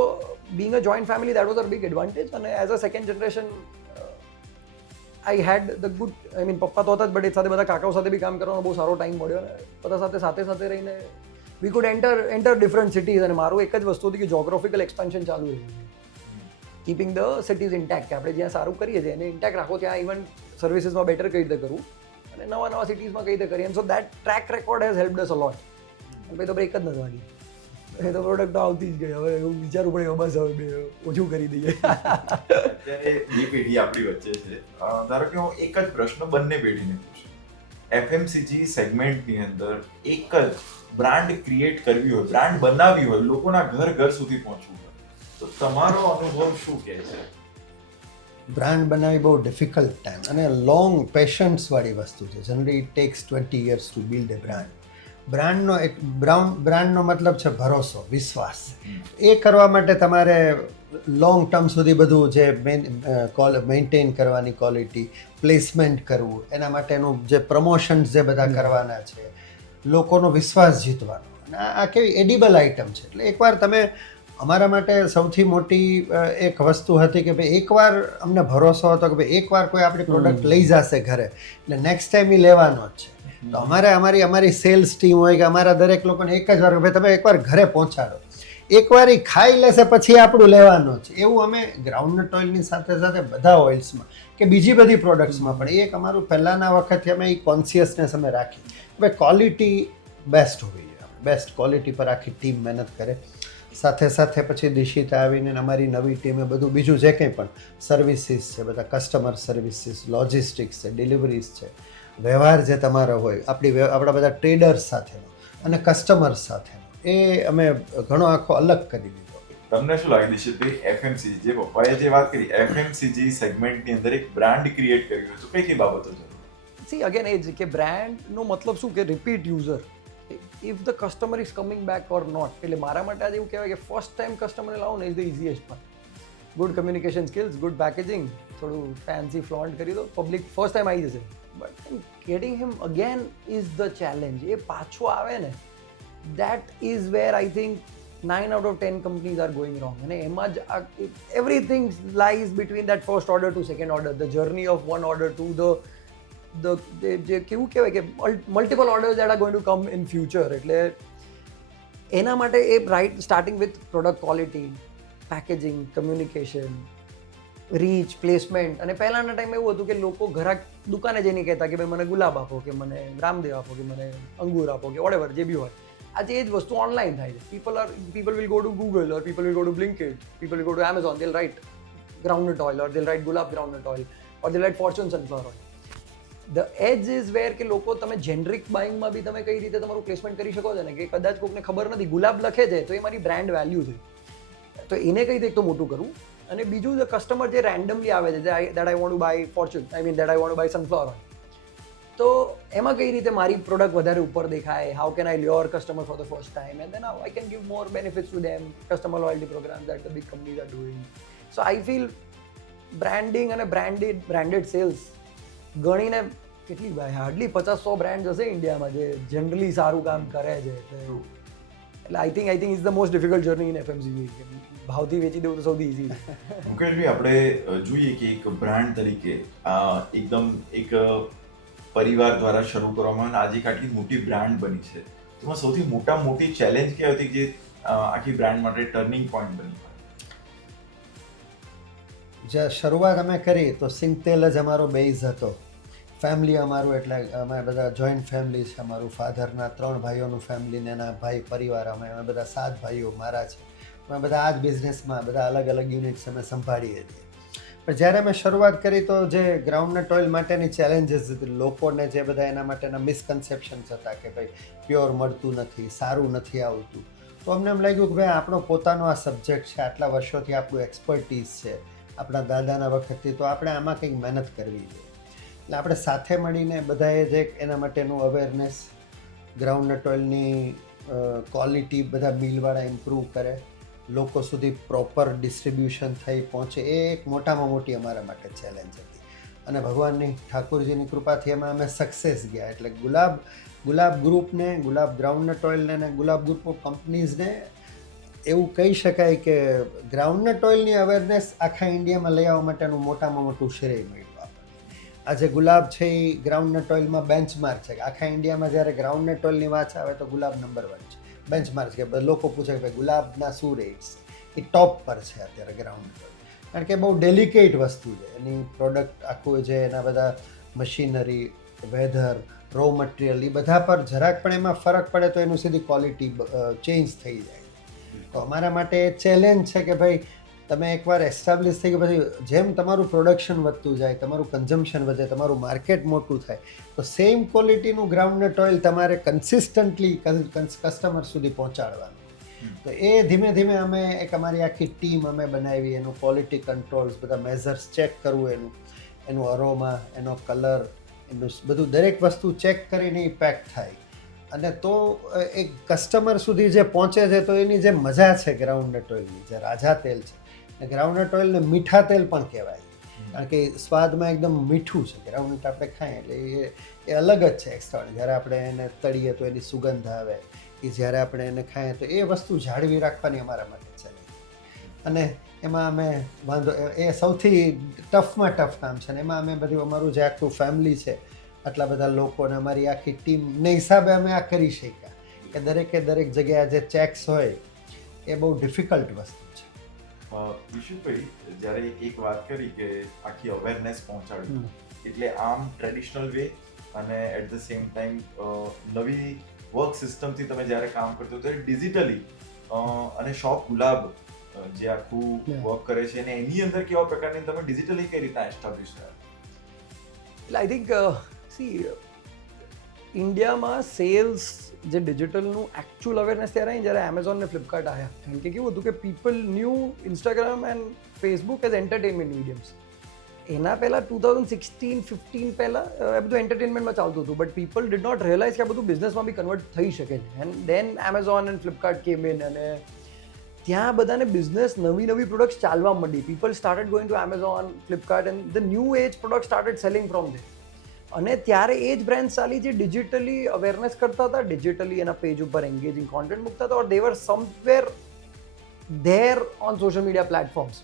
being a joint family that was a big advantage. અને as a second generation I had the good, પપ્પા તો હતા જ, બટ એ સાથે બધા કાકાઓ સાથે બી કામ કરવાનો બહુ સારો ટાઈમ મળ્યો. અને બધા સાથે રહીને વી કુડ એન્ટર ડિફરન્ટ સિટીઝ. અને મારું એક જ વસ્તુ હતી કે જોગ્રાફિકલ એક્સપાન્શન ચાલુ રહ્યું, કીપિંગ ધ સિટીઝ ઇન્ટેક્ટ. કે આપણે જ્યાં સારું કરીએ છીએ એને ઇન્ટેક્ટ રાખો, ત્યાં ઇવન સર્વિસીસમાં બેટર કઈ રીતે કરવું અને નવા સિટીઝમાં કઈ રીતે કરીએ. So that track record has helped us a lot. અને પછી તો બ્રેક જ નથી વાગી, એ તો પ્રોડક્ટ આવતી જ ગઈ. હવે એવું વિચારવું પડે બસ હવે ઓછું કરી દઈએ. અત્યારે બે પેઢી આપણી વચ્ચે છે. ધારો કે હું એક જ પ્રશ્ન બંને પેઢીને પૂછું. એફએમસીજી સેગમેન્ટની અંદર એક જ બ્રાન્ડ ક્રિએટ કરવી હોય, બ્રાન્ડ બનાવવી હોય, લોકોના ઘર સુધી પહોંચવું હોય, તો તમારો અનુભવ શું કહે છે? બ્રાન્ડ બનાવવી બહુ ડિફિકલ્ટ ટાઈમ અને લોંગ પેશન્સવાળી વસ્તુ છે. Generally it takes 20 years to build a brand. બ્રાન્ડનો મતલબ છે ભરોસો, વિશ્વાસ. એ કરવા માટે તમારે લોંગ ટર્મ સુધી બધું જે મેન્ટેન કરવાની ક્વોલિટી, પ્લેસમેન્ટ કરવું, એના માટેનું જે પ્રમોશન્સ જે બધા કરવાના છે, લોકોનો વિશ્વાસ જીતવાનો. અને આ કેવી એડિબલ આઇટમ છે. એટલે એકવાર તમે, અમારા માટે સૌથી મોટી એક વસ્તુ હતી કે ભાઈ એકવાર અમને ભરોસો હતો કે ભાઈ એકવાર કોઈ આપણી પ્રોડક્ટ લઈ જશે ઘરે એટલે નેક્સ્ટ ટાઈમ એ લેવાનો જ છે. તો અમારી સેલ્સ ટીમ હોય કે અમારા દરેક લોકોને એક જ વાર ભાઈ તમે એકવાર ઘરે પહોંચાડો, એકવાર એ ખાઈ લેશે પછી આપણું લેવાનું છે. એવું અમે ગ્રાઉન્ડનટ ઓઇલની સાથે બધા ઓઇલ્સમાં કે બીજી બધી પ્રોડક્ટ્સમાં પણ એક અમારું પહેલાંના વખતથી અમે એ કોન્શિયસનેસ અમે રાખી ભાઈ ક્વોલિટી બેસ્ટ હોવી જોઈએ. બેસ્ટ ક્વોલિટી પર આખી ટીમ મહેનત કરે. સાથે પછી દિશિતા આવીને અમારી નવી ટીમે બધું બીજું જે કંઈ પણ સર્વિસીસ છે, બધા કસ્ટમર સર્વિસીસ, લોજિસ્ટિક્સ છે, ડિલિવરીઝ છે, વ્યવહાર જે તમારો હોય આપણા બધા ટ્રેડર્સ સાથેનો અને કસ્ટમર્સ સાથેનો, એ અમે ઘણો આખો અલગ કરી દીધો. તમને શું લાગે દિશિતભાઈ, એફએમસીજી જે પપ્પાએ જે વાત કરી, એફએમસીજી સેગમેન્ટની અંદર એક બ્રાન્ડ ક્રિએટ કર્યું હોય તો કઈ કઈ બાબતો છે? સી અગેન એ જ કે બ્રાન્ડનો મતલબ શું કે repeat user, if the customer is coming back or not. એટલે મારા માટે આજે એવું કહેવાય કે ફર્સ્ટ ટાઈમ કસ્ટમરને લાવો ને is the easiest part. Good communication skills, good packaging, થોડું ફેન્સી ફ્લોન્ટ કરી દો, પબ્લિક ફર્સ્ટ ટાઈમ આવી જશે. But getting him again is the challenge. એ પાછો આવે ને, that is where I think 9 out of 10 companies are going wrong. અને એમાં જ everything lies between that first order to second order, the journey of one order to જે કેવું કહેવાય કે multiple orders that are going to come in future. એટલે એના માટે એ right starting with product quality, packaging, communication, reach, placement. અને પહેલાંના ટાઈમ એવું હતું કે લોકો ઘરાક દુકાને જઈને કહેતા કે ભાઈ મને ગુલાબ આપો, કે મને રામદેવ આપો, કે મને અંગૂર આપો, કે વોટેવર જે બી હોય. આજે એ જ વસ્તુ ઓનલાઈન થાય છે. people will go to Google, or people will go to Blinkit, people will go to Amazon, they'll write groundnut oil, or they'll write gulab groundnut oil, or they'll write Fortune sunflower oil. The edge is where કે લોકો તમે generic બાઇંગમાં બી તમે કઈ રીતે તમારું placement કરી શકો છો ને, કે કદાચ કોઈને ખબર નથી ગુલાબ લખે છે તો એ મારી બ્રાન્ડ વેલ્યુ છે, તો એને કઈ રીતે તો મોટું કરવું. અને બીજું કસ્ટમર જે રેન્ડમલી આવે છે, that I want to buy Fortune, that I want to buy sunflower oil, તો એમાં કઈ રીતે મારી પ્રોડક્ટ વધારે ઉપર દેખાય, how can I lure customer for the first time, and then I can give more benefits to them, customer loyalty program that the big companies are doing. So I feel branding અને branded sales ગણીને કેટલી ભાઈ hardly 50-100 brand હશે ઇન્ડિયામાં જે generally સારું કામ કરે છે એટલે I think is the most difficult journey in FMCG. ભાવથી વેચી દેવું તો સૌથી ઇઝી છે. મુકેશભાઈ, આપણે જોઈએ કે એક બ્રાન્ડ તરીકે એકદમ એક પરિવાર દ્વારા શરૂ કરવામાં આજે એક આટલી મોટી બ્રાન્ડ બની છે, તેમાં સૌથી મોટી ચેલેન્જ કઈ હતી જે આખી બ્રાન્ડ માટે ટર્નિંગ પોઈન્ટ બની? જે શરૂઆત અમે કરી તો સિંગતેલ જ અમારો બેઝ હતો. ફેમિલી અમારું એટલે અમે બધા જોઈન્ટ ફેમિલી છે. અમારું ફાધરના 3 ભાઈઓનું ફેમિલી ને એના ભાઈ પરિવાર, અમે બધા 7 ભાઈઓ મારા છે. અમે બધા આ જ બિઝનેસમાં બધા અલગ અલગ યુનિટ્સ અમે સંભાળીએ છીએ. પણ જ્યારે અમે શરૂઆત કરી તો જે ગ્રાઉન્ડનટ ઓઇલ માટેની ચેલેન્જીસ હતી, લોકોને જે બધા એના માટેના મિસકન્સેપ્શન્સ હતા કે ભાઈ પ્યોર મળતું નથી, સારું નથી આવતું, તો અમને એમ લાગ્યું કે ભાઈ આપણો પોતાનો આ સબ્જેક્ટ છે, આટલા વર્ષોથી આપણું એક્સપર્ટીઝ છે આપણા દાદાના વખતથી, તો આપણે આમાં કંઈક મહેનત કરવી જોઈએ. એટલે આપણે સાથે મળીને બધાએ જે એના માટેનું અવેરનેસ, ગ્રાઉન્ડનટ ઓઇલની ક્વોલિટી બધા મિલવાળા ઇમ્પ્રૂવ કરે, લોકો સુધી પ્રોપર ડિસ્ટ્રીબ્યુશન થઈ પહોંચે, એ એક મોટામાં મોટી અમારા માટે ચેલેન્જ હતી. અને ભગવાનની ઠાકોરજીની કૃપાથી એમાં અમે સક્સેસ ગયા. એટલે ગુલાબ ગ્રુપને, ગુલાબ ગ્રાઉન્ડનટ ઓઇલને અને ગુલાબ ગ્રુપ ઓફ કંપનીઝને એવું કહી શકાય કે ગ્રાઉન્ડનટ ઓઇલની અવેરનેસ આખા ઇન્ડિયામાં લઈ આવવા માટેનું મોટામાં મોટું શ્રેય મળ્યું. આજે ગુલાબ છે એ ગ્રાઉન્ડનટ ઓઇલમાં બેન્ચમાર્ક છે. આખા ઇન્ડિયામાં જ્યારે ગ્રાઉન્ડનટ ઓઇલની વાત આવે તો ગુલાબ નંબર 1 છે. બેન્ચમાર્ક કે લોકો પૂછે કે ભાઈ ગુલાબના શું રેટ્સ છે, એ ટોપ પર છે અત્યારે ગ્રાઉન્ડનટ ઓઇલ. કારણ કે બહુ ડેલિકેટ વસ્તુ છે. એની પ્રોડક્ટ આખું જે એના બધા મશીનરી, વેધર, રો મટીરિયલ, એ બધા પર જરાક પણ એમાં ફરક પડે તો એનું સીધી ક્વોલિટી ચેન્જ થઈ જાય. તો અમારા માટે ચેલેન્જ છે કે ભાઈ તમે એકવાર એસ્ટાબ્લિશ થઈ ગયા પછી જેમ તમારું પ્રોડક્શન વધતું જાય, તમારું કન્ઝમ્પશન વધે, તમારું માર્કેટ મોટું થાય, તો સેમ ક્વોલિટીનું ગ્રાઉન્ડનટ ઓઇલ તમારે કન્સિસ્ટન્ટલી કસ્ટમર સુધી પહોંચાડવાનું. તો એ ધીમે ધીમે અમે એક અમારી આખી ટીમ અમે બનાવી, એનું ક્વોલિટી કંટ્રોલ્સ, બધા મેઝર્સ ચેક કરવું, એનું અરોમા, એનો કલર, એનું બધું દરેક વસ્તુ ચેક કરીને એ પેક થાય. અને તો એક કસ્ટમર સુધી જે પહોંચે છે તો એની જે મજા છે ગ્રાઉન્ડનટ ઓઇલની, જે રાજા તેલ છે, ગ્રાઉન્ડનટ ઓઇલને મીઠા તેલ પણ કહેવાય, કારણ કે સ્વાદમાં એકદમ મીઠું છે. ગ્રાઉન્ડનટ આપણે ખાઈએ એટલે એ અલગ જ છે એક્સ્ટ્રા. જ્યારે આપણે એને તળીએ તો એની સુગંધ આવે, કે જ્યારે આપણે એને ખાઈએ તો એ વસ્તુ જાળવી રાખવાની અમારા માટે છે. અને એમાં અમે એ સૌથી ટફમાં ટફ કામ છે. ને એમાં અમે બધું અમારું જે આખું ફેમિલી છે, આટલા બધા લોકોને અમારી આખી ટીમને હિસાબે અમે આ કરી શક્યા. કે દરેક જગ્યાએ જે ચેક્સ હોય એ બહુ ડિફિકલ્ટ વસ્તુ છે. વિશુભાઈ, જ્યારે એક વાત કરી કે આખી અવેરનેસ પહોંચાડવી, એટલે આમ ટ્રેડિશનલ વે અને એટ ધ સેમ ટાઈમ નવી વર્ક સિસ્ટમથી તમે જ્યારે કામ કરતો તો ડિજિટલી અને શોપ ગુલાબ જે આખું વર્ક કરે છે અને એની અંદર કેવા પ્રકારની તમે ડિજિટલી કઈ રીતના એસ્ટાબ્લિશ થયા? એટલે આઈ થિંક ઇન્ડિયામાં સેલ્સ જે ડિજિટલનું એકચ્યુઅલ અવેરનેસ ત્યારે આવી જ્યારે એમેઝોન ને ફ્લિપકાર્ટ આવ્યા. કારણ કે કેવું હતું કે people knew Instagram and Facebook as entertainment mediums. એના પહેલાં 2016-15 પહેલાં એ બધું એન્ટરટેનમેન્ટમાં ચાલતું હતું, but people did not realize કે આ બધું બિઝનેસમાં બી કન્વર્ટ થઈ શકે છે. And then Amazon and Flipkart came in, અને ત્યાં બધાને બિઝનેસ નવી પ્રોડક્ટ્સ ચાલવા માંડી. People started going to Amazon, Flipkart, and the new age product started selling from there. અને ત્યારે એ જ બ્રાન્ડ ચાલી જે ડિજિટલી અવેરનેસ કરતા હતા, ડિજિટલી એના પેજ ઉપર એન્ગેજિંગ કોન્ટેન્ટ મૂકતા હતા, or they were somewhere there on social media platforms.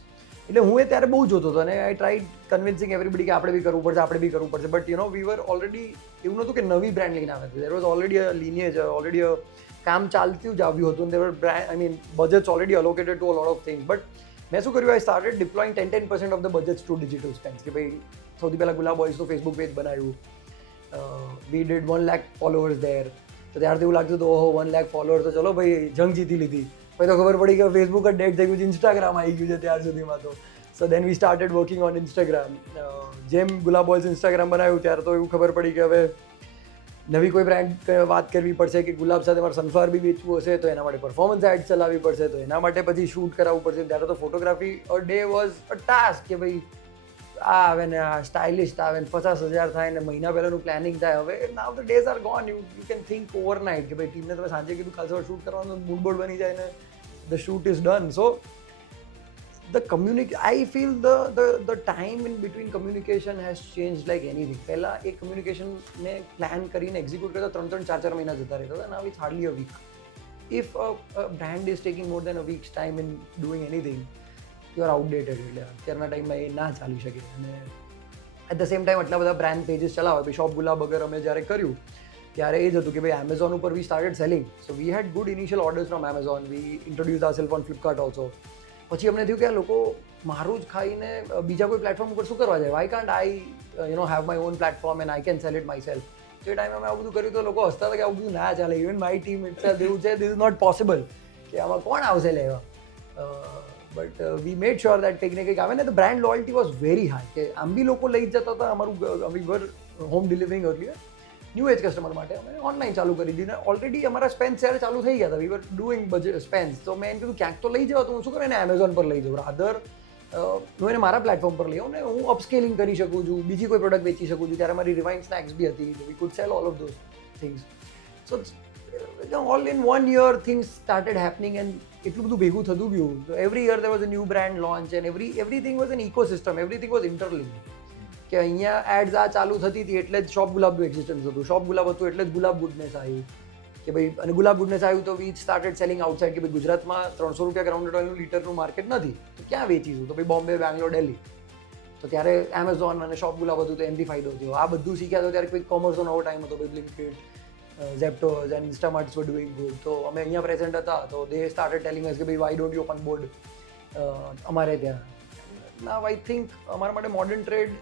એટલે હું એ ત્યારે બહુ જોતો હતો અને આઈ ટ્રાઈડ કન્વિન્સિંગ એવરીબડી કે આપણે બી કરવું પડશે. બટ વી વર ઓલરેડી, એવું નહોતું કે નવી બ્રાન્ડ લઈને આવે છે. There was already a lineage, already કામ ચાલતું જ આવ્યું હતું. There were budgets already allocated to a lot of things. But મેં શું કર્યું, I started deploying 10% of the budgets to digital spends. કે ભાઈ સૌથી પહેલાં ગુલાબ ઓઇલ્સનું ફેસબુક પેજ બનાવ્યું. We did 1 lakh followers there. તો ત્યારથી એવું લાગતું હતું, ઓહો 1 લાખ ફોલોઅર્સ તો ચલો ભાઈ જંગ જીતી લીધી. પછી તો ખબર પડી કે ફેસબુક જ ડેડ થઈ ગયું છે, ઇન્સ્ટાગ્રામ આવી ગયું છે ત્યાર સુધીમાં. તો so then we started working on Instagram. જેમ ગુલાબ ઓઇલ્સ ઇન્સ્ટાગ્રામ બનાવ્યું ત્યારે તો એવું ખબર પડી કે હવે નવી કોઈ બ્રાન્ડ વાત કરવી પડશે કે ગુલાબ સાથે મારે સનફ્લાવર બી વેચવું હશે તો એના માટે પરફોર્મન્સ એડ ચલાવવી પડશે, તો એના માટે પછી શૂટ કરાવવું પડશે. ત્યારે તો photography a day was a task કે ભાઈ આ આવે ને આ સ્ટાઇલિસ્ટ આવે ને 50,000 થાય ને મહિના પહેલાંનું પ્લાનિંગ થાય. હવે now the days are gone. You can think overnight કે ભાઈ ટીમને તમે સાંજે કીધું કાલ સવારે શૂટ કરવાનું, મૂડ બોર્ડ બની જાય ને the shoot is done. So I feel the time in between communication has changed like anything. પહેલા એક કમ્યુનિકેશનને પ્લાન કરીને એક્ઝિક્યુટ કરતા 3-4 મહિના જતા રહેતા હતા. Now it's hardly a week. If a brand is taking more than a week's time in doing anything, you are outdated. એટલે અત્યારના ટાઈમમાં એ ના ચાલી શકે. અને એટ ધ સેમ ટાઈમ આટલા બધા બ્રાન્ડ પેજીસ ચલાવે. ભાઈ શોપ ગુલાબ વગર અમે જ્યારે કર્યું ત્યારે એ જ હતું કે ભાઈ એમેઝોન ઉપર we started selling. So we had good initial orders from Amazon. We introduce ourselves on Flipkart also. પછી અમને થયું કે આ લોકો મારું જ ખાઈને બીજા કોઈ પ્લેટફોર્મ ઉપર શું કરવા જાય? Why can't I have my own platform and I can sell it myself. તો એ ટાઈમે અમે આવું બધું કર્યું તો લોકો હસતા હતા કે આવું બધું ના ચાલે. ઇવન માય ટીમ ઇટસેલ્ફ એવું છે, ધીસ ઇઝ નોટ પોસિબલ કે આમાં કોણ આવશે લેવા. But we made sure that કંઈક ને કંઈક આવે ને. તો brand loyalty was very high કે આમ બી લોકો લઈ જતા હતા. અમારું we were home delivering earlier. New age customer માટે અમે ઓનલાઈન ચાલુ કરી દીધું. ઓલરેડી અમારા સ્પેન્સ ત્યારે ચાલુ થઈ ગયા હતા. વી વર ડુઈંગ બજેટ સ્પેન્સ. તો મેં એમ કીધું ક્યાંક તો લઈ જાવ તો હું શું કરું એને એમેઝોન પર લઈ જાઉં. રાધર હું એને મારા પ્લેટફોર્મ પર લઈ આવું ને હું અપસ્કેલિંગ કરી શકું છું, બીજી કોઈ પ્રોડક્ટ વેચી શકું છું. ત્યારે મારી રિવાઇન સ્નેક્સ બી હતી. વી food cell all of those things. So all in 1 year things started happening and એટલું બધું ભેગું થતું ગયું. તો every year there was a new brand launch and everything was an ecosystem. Everything was interlinked. કે અહીંયા ads આ ચાલુ થતી હતી એટલે જ શોપ ગુલાબનું એક્ઝિસ્ટન્સ હતું. શોપ ગુલાબ હતું એટલે જ ગુલાબ ગુડનેસ આવ્યું કે ભાઈ. અને ગુલાબ ગુડનેસ આવ્યું તો વી સ્ટાર્ટેડ સેલિંગ આઉટસાઇડ કે ભાઈ ગુજરાતમાં 300 રૂપિયા ગ્રાઉન્ડેડ ઓઇલનું લીટરનું માર્કેટ નથી તો ક્યાં વેચીશું? તો ભાઈ બોમ્બે, બેંગ્લોર, દિલ્હી. તો ત્યારે એમેઝોન અને શોપ ગુલાબ હતું તો એમથી ફાયદો થયો. આ બધું શીખ્યા તો ત્યારે કોઈ કોમર્સનો નવો ટાઈમ હતો. ભાઈ Blinkit, Zeptos and Instamarts were doing good. તો અમે અહીંયા પ્રેઝન્ટ હતા તો દે સ્ટાર્ટેડ ટેલિંગ અસ કે ભાઈ why don't you open board અમારે ત્યાં. નાવ આઈ થિંક અમારા માટે modern trade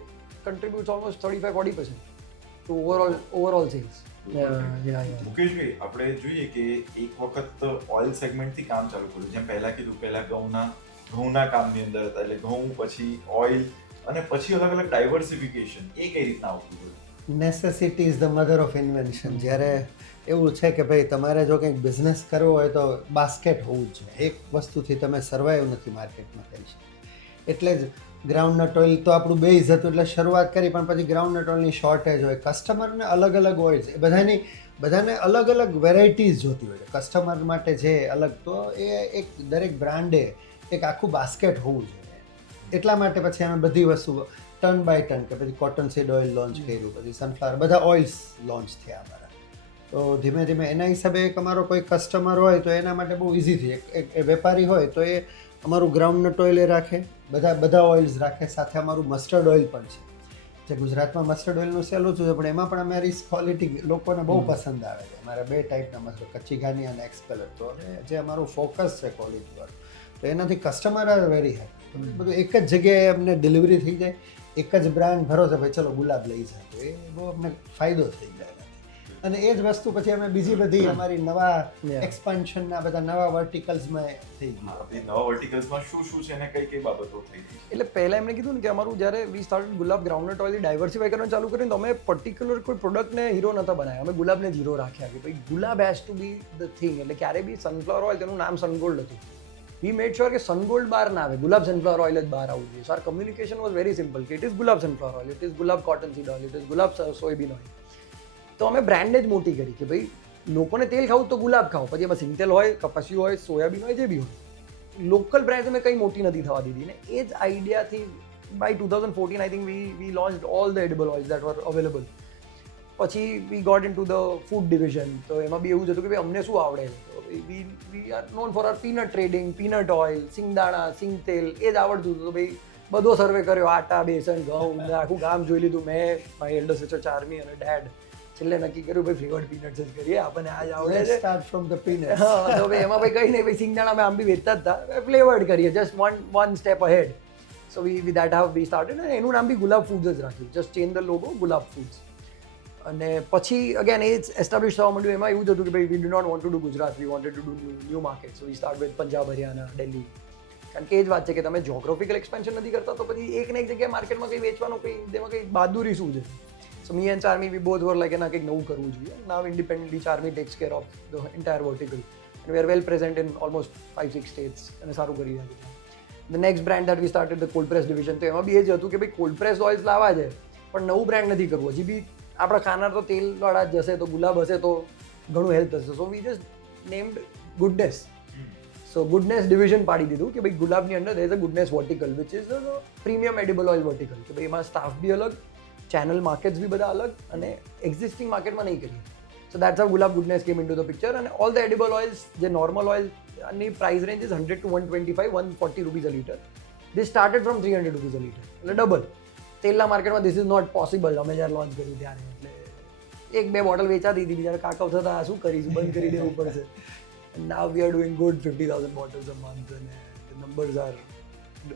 contributes almost 35-40% to overall sales. મુકેશભાઈ, આપણે જોઈએ કે એક વખત ઓઇલ સેગમેન્ટથી કામ ચાલુ કર્યું. જેમ પહેલા કીધું, પહેલા ઘઉંના કામની અંદર હતા. એટલે ઘઉં, પછી ઓઇલ અને પછી અલગ અલગ ડાયવર્સિફિકેશન. એ કઈ રીતના આવતું હતું? Necessity is the mother of invention. જ્યારે એવું છે કે ભાઈ તમારે જો કંઈક બિઝનેસ કરવો હોય તો બાસ્કેટ હોવું જ જોઈએ. એક વસ્તુથી તમે સર્વાઈવ નથી માર્કેટમાં કરી શકતા. એટલે જ ગ્રાઉન્ડનટ ઓઇલ તો આપણું બેઝ હતું એટલે શરૂઆત કરી. પણ પછી ગ્રાઉન્ડનટ ઓઇલની શોર્ટેજ હોય, કસ્ટમરને અલગ અલગ ઓઇલ્સ, એ બધાને અલગ અલગ વેરાયટીઝ જોતી હોય. કસ્ટમર માટે જે અલગ, તો એ એક દરેક બ્રાન્ડે એક આખું બાસ્કેટ હોવું જોઈએ. એટલા માટે પછી અમે બધી વસ્તુ ટર્ન બાય ટર્ન કે પછી કોટન સીડ ઓઇલ લોન્ચ કર્યું, પછી સનફ્લાવર, બધા ઓઇલ્સ લોન્ચ થયા અમારા. તો ધીમે ધીમે એના હિસાબે એક અમારો કોઈ કસ્ટમર હોય તો એના માટે બહુ ઇઝીથી, એક વેપારી હોય તો એ અમારું ગ્રાઉન્ડનટ ઓઇલ એ રાખે, બધા ઓઇલ્સ રાખે. સાથે અમારું મસ્ટર્ડ ઓઇલ પણ છે. જે ગુજરાતમાં મસ્ટર્ડ ઓઇલનું સેલ ઓછું છે પણ એમાં પણ અમારી ક્વોલિટી લોકોને બહુ પસંદ આવે છે. અમારે 2 ટાઈપના મસ્ટર્ડ, કચ્ચી ઘાની અને એક્સપેલર. તો જે અમારું ફોકસ છે ક્વોલિટી પર, તો એનાથી કસ્ટમર આર વેરી હેપી. બધું એક જ જગ્યાએ અમને ડિલિવરી થઈ જાય, એક જ બ્રાન્ડ ભરો તો ભાઈ ચલો ગુલાબ લઈ જાય, તો એ બહુ અમને ફાયદો થઈ જાય. અને એ જ વસ્તુ પછી અમે બીજી બધી અમારી નવા એક્સપાન્શનના બધા નવા વર્ટિકલ્સમાં થઈ ગયું. આપણી નવા વર્ટિકલ્સમાં શું છે અને કઈ બાબતો થઈ ગઈ? એટલે પહેલાં એમણે કીધું ને કે અમારું જ્યારે we started gulab groundnut oil diversify કરવાનું ચાલુ કર્યું તો અમે પર્ટિક્યુલર કોઈ પ્રોડક્ટને હીરો નહોતા બનાવ્યા. અમે ગુલાબને જ હીરો રાખ્યા કે ભાઈ Gulab has to be the thing. એટલે ક્યારે બી સનફ્લાવર ઓઇલ, તેનું નામ સનગોલ્ડ હતું. વી મેડ શ્યોર કે સનગોલ્ડ બહાર ના આવે, ગુલાબ સનફ્લાવર ઓઇલ જ બહાર આવવું જોઈએ. So our communication was very simple કે it is Gulab sunflower oil, it is Gulab cotton seed oil, it is Gulab soybean oil. તો અમે બ્રાન્ડને જ મોટી કરી કે ભાઈ લોકોને તેલ ખાવું તો ગુલાબ ખાઓ, પછી એમાં સિંગતેલ હોય, કપાસી હોય, સોયાબીન હોય, જે બી હોય. લોકલ બ્રાન્ડ અમે કંઈ મોટી નથી થવા દીધી. ને એ જ આઈડિયાથી by 2014 I think we launched all the edible oils that were available. પછી we got into the food division. તો એમાં બી એવું જ હતું કે ભાઈ અમને શું આવડે છે. We are known for our peanut trading, peanut oil, સિંગદાણા, સિંગતેલ, એ જ આવડતું હતું. તો ભાઈ બધો સર્વે કર્યો, આટા, બેસન, ઘઉં, આખું ગામ જોઈ લીધું. મેં, મારી એલ્ડર સિસ્ટર ચાર્મી અને ડેડ છેલ્લે નક્કી કર્યું ભાઈ ફ્લેવર્ડ પીનટ્સ જ કરીએ, આપણને આ જ આવડે છે. Start from the peanuts. હા, તો ભાઈ એમાં ભાઈ કંઈ નહીં, ભાઈ સિંગદાણા અમે આમ બી વેચતા જ હતા, ફ્લેવર્ડ કરીએ, just one step ahead. So we that how we started. અને એનું નામ બી ગુલાબ ફૂડ્સ જ રાખ્યું, just change the logo Gulab foods. અને પછી અગેન એ જ એસ્ટાબ્લિશ થવા માંડ્યું. એમાં એવું જ હતું કે ભાઈ we do not want to do Gujarat, we wanted to do new market. So we start with Punjab, Haryana, Delhi. કારણ કે એ જ વાત છે કે તમે જોગ્રાફિકલ એક્સપેન્શન નથી કરતા તો પછી એક ને એક જગ્યાએ માર્કેટમાં કંઈ વેચવાનું, કંઈ તેમાં કંઈ બહાદુરી શું છે. So me and Charmi, we both were like, ના કંઈક નવું કરવું જોઈએ. Now independently Charmi takes care of the entire vertical and we are well present in almost 5-6 states અને સારું કરી રહ્યા છે. The next brand that we started, the cold press division, તો એમાં બી એ જ હતું કે ભાઈ cold press oils લાવવા છે પણ નવું બ્રાન્ડ નથી કરવું. હજી બી આપણા ખાનાર તો તેલવાળા જ જશે, તો ગુલાબ હશે તો ઘણું હેલ્પ થશે. સો we just named Goodness. So so goodness division પાડી દીધું કે ભાઈ ગુલાબની અંદર there is a goodness vertical which is a premium edible oil vertical કે ભાઈ એમાં સ્ટાફ બી અલગ, ચેનલ માર્કેટ્સ બી બધા અલગ અને એક્ઝિસ્ટિંગ માર્કેટમાં નહીં કરીએ. સો દેટ્સ હાઉ ગુલાબ ગુડનેસ કેમ ઇન ટુ ધ પિક્ચર. અને ઓલ ધ એડિબલ ઓઇલ્સ જે નોર્મલ ઓઇલ ની price range is 100 to 125, 140 rupees a litre. This started from 300 rupees a litre, એટલે ડબલ. તેલના માર્કેટમાં ધીસ ઇઝ નોટ પોસિબલ. અમે જ્યારે launch કર્યું ત્યારે એટલે 1-2 બોટલ વેચાતી હતી, બીજા કાકા થતા શું કરીશું, બંધ કરી દેવું પડશે. Now we are doing good 50,000 bottles a month and the numbers are,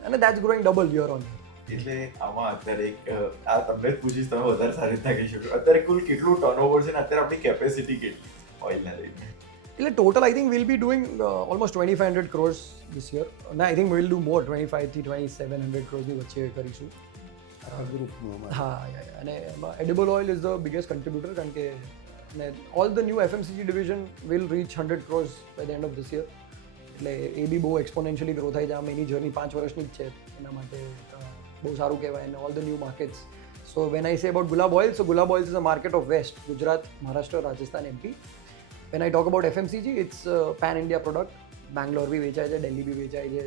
and that's growing double year on year. એટલે આમાં અત્યારે એક આ તમને જ પૂછીશ, તમે વધારે સારી રીતના કહી શકો. અત્યારે કુલ કેટલું ટર્નઓવર છે ને અત્યારે આપણી કેપેસિટી કેટલી ઓઇલને લઈને? એટલે total I think we'll be doing almost 2500 crores this year. No, I think we'll do more, 25 થી 2700 crores ની વચ્ચે કરીશું. ગ્રુપનું હા, અને એમાં edible oil is the biggest contributor કારણ કે all the new FMCG division will reach 100 crores by the end of this year. એટલે એ બી બહુ એક્સપોનેન્શિયલી ગ્રો થાય છે. આમ એની જર્ની 5 વર્ષની જ છે, એના માટે બહુ સારું કહેવાય. અને all the new markets. So when I say about Gulab oil, so Gulab oils is a market of west, Gujarat, Maharashtra, Rajasthan, MP. When I talk about FMCG, it's pan India product. Bangalore બી વેચાય છે, દિલ્હી બી વેચાય છે.